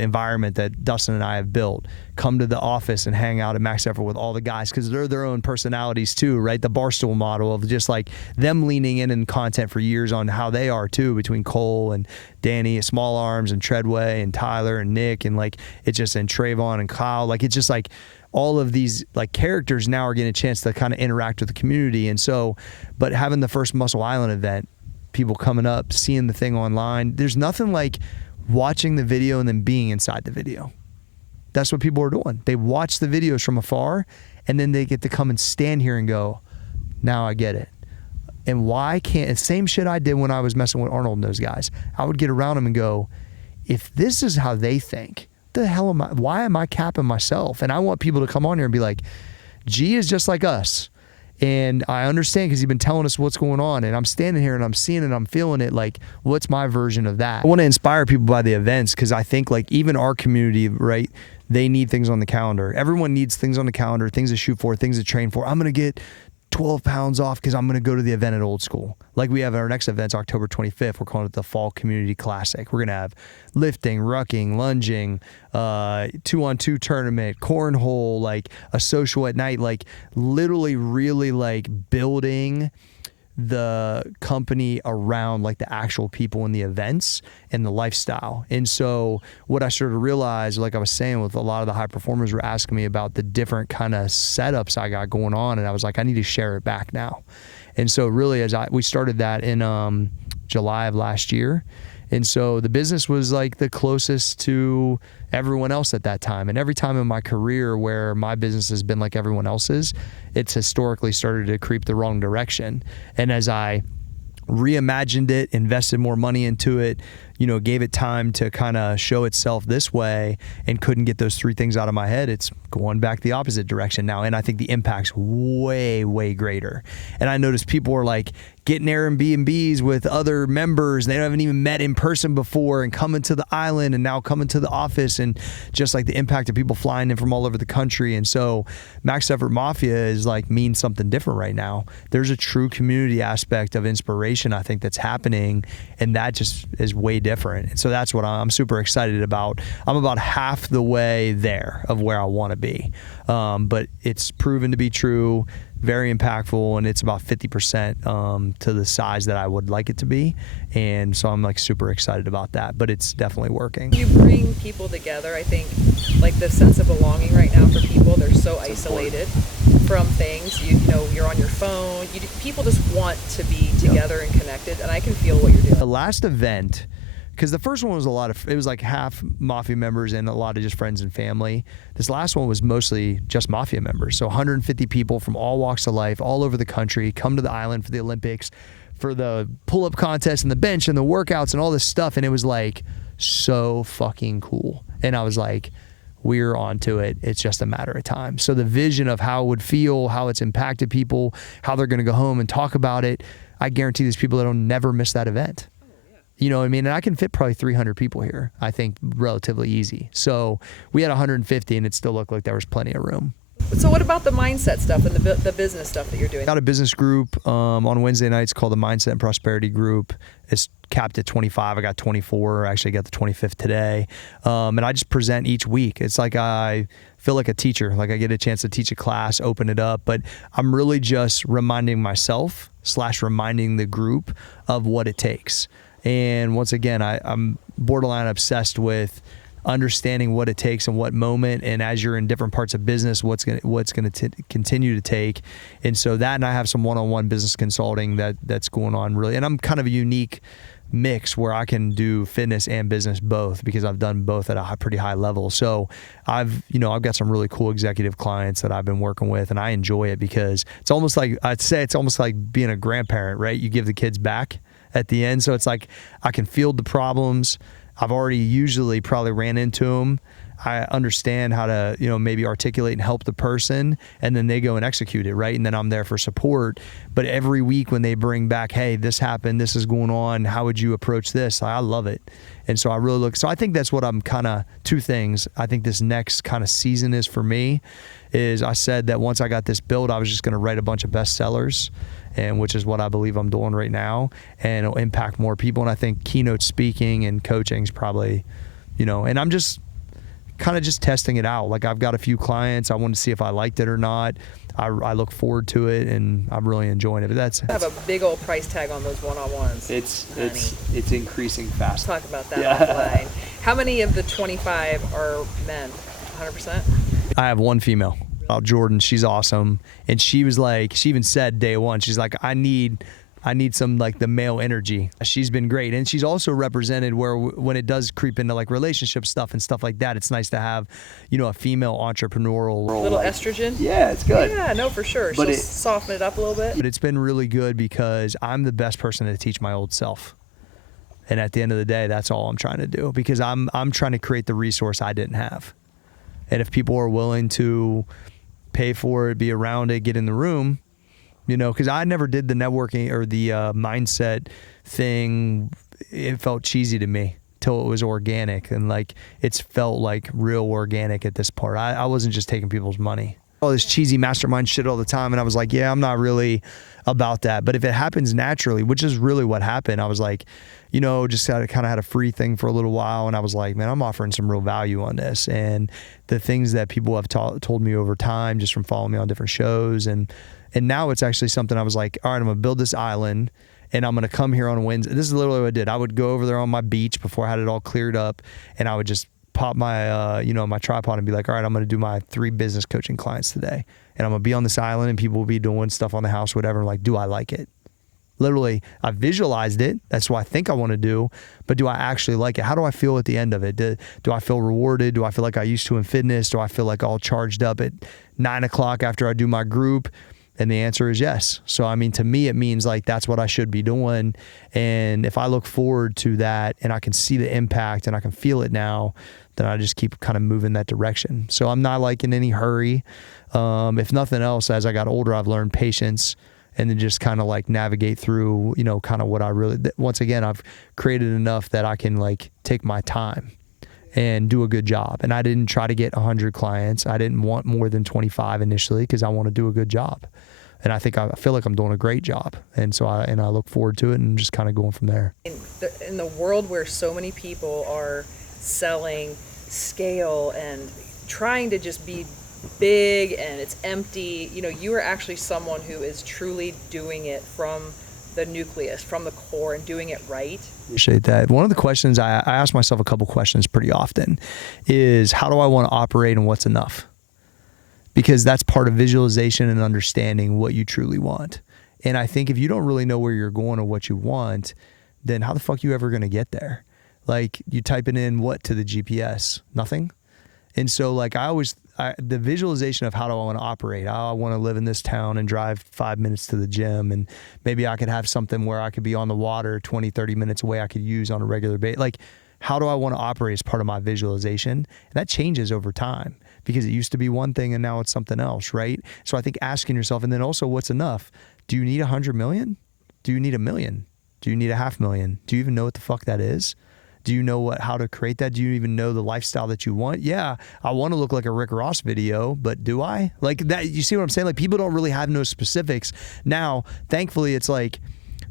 environment that Dustin and I have built. Come to the office and hang out at Max Effort with all the guys, because they're their own personalities too, right? The Barstool model of just like them leaning in content for years on how they are too, between Cole and Danny, Small Arms and Treadway and Tyler and Nick, and like it's just, and Trayvon and Kyle, like it's just like all of these like characters now are getting a chance to kind of interact with the community. And so, but having the first Muscle Island event, people coming up, seeing the thing online, there's nothing like watching the video and then being inside the video. That's what people are doing. They watch the videos from afar, and then they get to come and stand here and go, now I get it. And why can't, the same shit I did when I was messing with Arnold and those guys, I would get around them and go, if this is how they think, the hell am I, why am I capping myself? And I want people to come on here and be like, G is just like us. And I understand because he's been telling us what's going on, and I'm standing here and I'm seeing it, I'm feeling it, like what's my version of that? I want to inspire people by the events, because I think like even our community, right, they need things on the calendar. Everyone needs things on the calendar, things to shoot for, things to train for. I'm going to get 12 pounds off because I'm going to go to the event at Old School. Like we have our next event's October 25th. We're calling it the Fall Community Classic. We're going to have lifting, rucking, lunging, 2-on-2 tournament, cornhole, like a social at night, like literally really like building the company around like the actual people in the events and the lifestyle. And so what I started to realize, like I was saying, with a lot of the high performers were asking me about the different kind of setups I got going on, and I was like, I need to share it back now. And so really we started that in July of last year. And so the business was like the closest to everyone else at that time. And every time in my career where my business has been like everyone else's, it's historically started to creep the wrong direction. And as I reimagined it, invested more money into it, gave it time to kind of show itself this way, and couldn't get those 3 things out of my head, it's going back the opposite direction now. And I think the impact's way, way greater. And I noticed people are like getting Airbnbs with other members they haven't even met in person before, and coming to the island and now coming to the office, and just like the impact of people flying in from all over the country. And so Max Effort Mafia is like means something different right now. There's a true community aspect of inspiration, I think, that's happening, and that just is way different. And so that's what I'm super excited about. I'm about half the way there of where I want to be. But it's proven to be true, very impactful, and it's about 50% to the size that I would like it to be. And so I'm like super excited about that, but it's definitely working. You bring people together. I think like the sense of belonging right now for people, they're so isolated from things. You know, you're on your phone. People just want to be together and connected, and I can feel what you're doing. The last event, because the first one was it was like half Mafia members and a lot of just friends and family. This last one was mostly just Mafia members. So 150 people from all walks of life, all over the country, come to the island for the Olympics, for the pull-up contest and the bench and the workouts and all this stuff. And it was like so fucking cool. And I was like, we're onto it. It's just a matter of time. So the vision of how it would feel, how it's impacted people, how they're going to go home and talk about it, I guarantee there's people that'll never miss that event. You know what I mean? And I can fit probably 300 people here, I think, relatively easy. So we had 150 and it still looked like there was plenty of room. So what about the mindset stuff and the business stuff that you're doing? I got a business group on Wednesday nights called the Mindset and Prosperity Group. It's capped at 25. I got 24. I actually got the 25th today. And I just present each week. It's like I feel like a teacher, like I get a chance to teach a class, open it up. But I'm really just reminding myself / reminding the group of what it takes. And once again, I'm borderline obsessed with understanding what it takes and what moment, and as you're in different parts of business, what's going to continue to take. And so that, and I have some one-on-one business consulting that's going on really. And I'm kind of a unique mix where I can do fitness and business both, because I've done both at a pretty high level. So I've got some really cool executive clients that I've been working with, and I enjoy it because it's almost like, I'd say it's almost like being a grandparent, right? You give the kids back at the end. So it's like I can field the problems. I've already usually probably ran into them. I understand how to, maybe articulate and help the person, and then they go and execute it, right? And then I'm there for support. But every week when they bring back, hey, this happened, this is going on, how would you approach this? I love it. And so I really so I think that's what I'm two things I think this next kind of season is for me, is I said that once I got this built, I was just going to write a bunch of bestsellers, and which is what I believe I'm doing right now, and it'll impact more people. And I think keynote speaking and coaching is probably, and I'm just kind of just testing it out. Like I've got a few clients. I want to see if I liked it or not. I look forward to it, and I'm really enjoying it. But I have a big old price tag on those one-on-ones. It's increasing fast. Talk about that offline. How many of the 25 are men? 100%? I have one female. Jordan, she's awesome. And she was like, she even said day one, she's like, I need some like the male energy. She's been great. And she's also represented where when it does creep into like relationship stuff and stuff like that, it's nice to have, a female entrepreneurial role. A little estrogen? Yeah, it's good. Yeah, no, for sure. She'll soften it up a little bit. But it's been really good because I'm the best person to teach my old self. And at the end of the day, that's all I'm trying to do, because I'm trying to create the resource I didn't have. And if people are willing to pay for it, be around it, get in the room, because I never did the networking or the mindset thing. It felt cheesy to me till it was organic, and like it's felt like real organic at this part. I wasn't just taking people's money. All this cheesy mastermind shit all the time, and I was like, yeah, I'm not really about that. But if it happens naturally, which is really what happened, I was like, just kind of had a free thing for a little while, and I was like, man, I'm offering some real value on this. And the things that people have told me over time, just from following me on different shows, and now it's actually something I was like, all right, I'm gonna build this island, and I'm gonna come here on Wednesday. This is literally what I did. I would go over there on my beach before I had it all cleared up, and I would just pop my my tripod and be like, all right, I'm gonna do my 3 business coaching clients today, and I'm gonna be on this island, and people will be doing stuff on the house, whatever. I'm like, do I like it? Literally, I visualized it. That's what I think I want to do. But do I actually like it? How do I feel at the end of it? Do I feel rewarded? Do I feel like I used to in fitness? Do I feel like all charged up at 9 o'clock after I do my group? And the answer is yes. So, I mean, to me, it means like that's what I should be doing. And if I look forward to that and I can see the impact and I can feel it now, then I just keep kind of moving that direction. So I'm not like in any hurry. If nothing else, as I got older, I've learned patience, and then just kind of like navigate through, kind of what I really, once again, I've created enough that I can like take my time and do a good job. And I didn't try to get 100 clients. I didn't want more than 25 initially, because I want to do a good job. And I feel like I'm doing a great job. And so I look forward to it and just kind of going from there. In the world where so many people are selling scale and trying to just be big and it's empty, you know, you are actually someone who is truly doing it from the nucleus, from the core, and doing it right. Appreciate that. One of the questions I ask myself a couple questions pretty often is, how do I want to operate and what's enough? Because that's part of visualization and understanding what you truly want. And I think if you don't really know where you're going or what you want, then how the fuck are you ever going to get there? Like, you typing in what to the GPS? Nothing. And so like the visualization of how do I want to operate? I want to live in this town and drive 5 minutes to the gym. And maybe I could have something where I could be on the water 20, 30 minutes away I could use on a regular basis. Like, how do I want to operate as part of my visualization? And that changes over time, because it used to be one thing and now it's something else, right? So I think asking yourself, and then also what's enough? Do you need 100 million? Do you need 1 million? Do you need 500,000? Do you even know what the fuck that is? Do you know how to create that? Do you even know the lifestyle that you want? Yeah, I want to look like a Rick Ross video, but do I? Like that, you see what I'm saying? Like, people don't really have no specifics. Now, thankfully, it's like,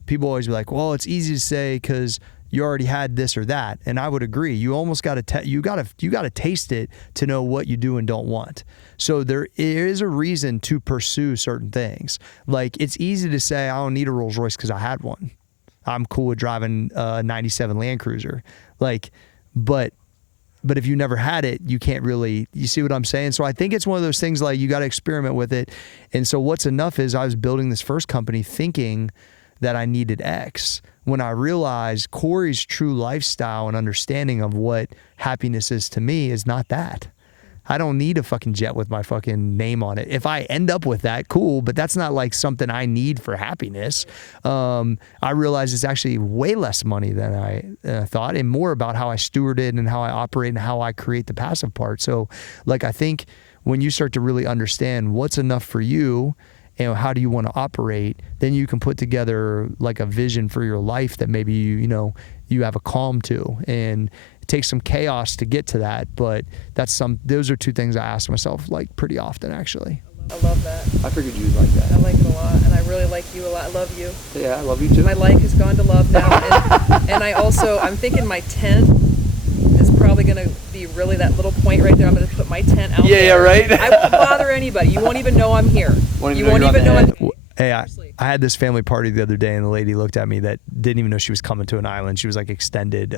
people always be like, well, it's easy to say because you already had this or that. And I would agree. You almost got to, you got to taste it to know what you do and don't want. So there is a reason to pursue certain things. Like, it's easy to say, I don't need a Rolls Royce because I had one. I'm cool with driving a 97 Land Cruiser. Like, but if you never had it, you can't really, you see what I'm saying? So I think it's one of those things, like, you got to experiment with it. And so what's enough is, I was building this first company thinking that I needed X, when I realized Cory's true lifestyle and understanding of what happiness is to me is not that. I don't need a fucking jet with my fucking name on it. If I end up with that, cool, but that's not like something I need for happiness. I realized it's actually way less money than I thought, and more about how I steward it and how I operate and how I create the passive part. So, like, I think when you start to really understand what's enough for you and how do you want to operate, then you can put together like a vision for your life that maybe you have a calm to. And it takes some chaos to get to that, but those are two things I ask myself like pretty often, actually. I love that. I figured you'd like that. I like it a lot, and I really like you a lot. I love you. Yeah, I love you too. My like has gone to love now, and I'm thinking my tent is probably going to be really that little point right there. I'm going to put my tent out there. Yeah, right. I won't bother anybody. You won't even know I'm here. You won't even know I'm here. Hey, I had this family party the other day, and the lady looked at me that didn't even know she was coming to an island. She was like extended,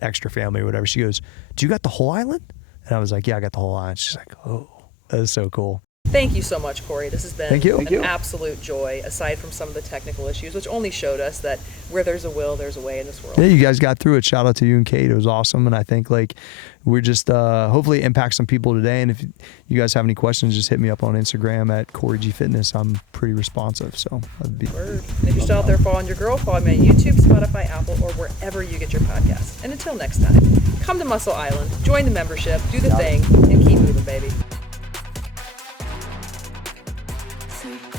extra family or whatever. She goes, "Do you got the whole island?" And I was like, "Yeah, I got the whole island." She's like, "Oh, that is so cool." Thank you so much, Cory. This has been an absolute joy, aside from some of the technical issues, which only showed us that where there's a will, there's a way in this world. Yeah, you guys got through it. Shout out to you and Kate. It was awesome. And I think like we're just hopefully impact some people today. And if you guys have any questions, just hit me up on Instagram at Cory G Fitness. I'm pretty responsive. So that'd be word. And if you're still out there following your girl, follow me on YouTube, Spotify, Apple, or wherever you get your podcasts. And until next time, come to Muscle Island, join the membership, do the thing, and keep moving, baby. Superpower.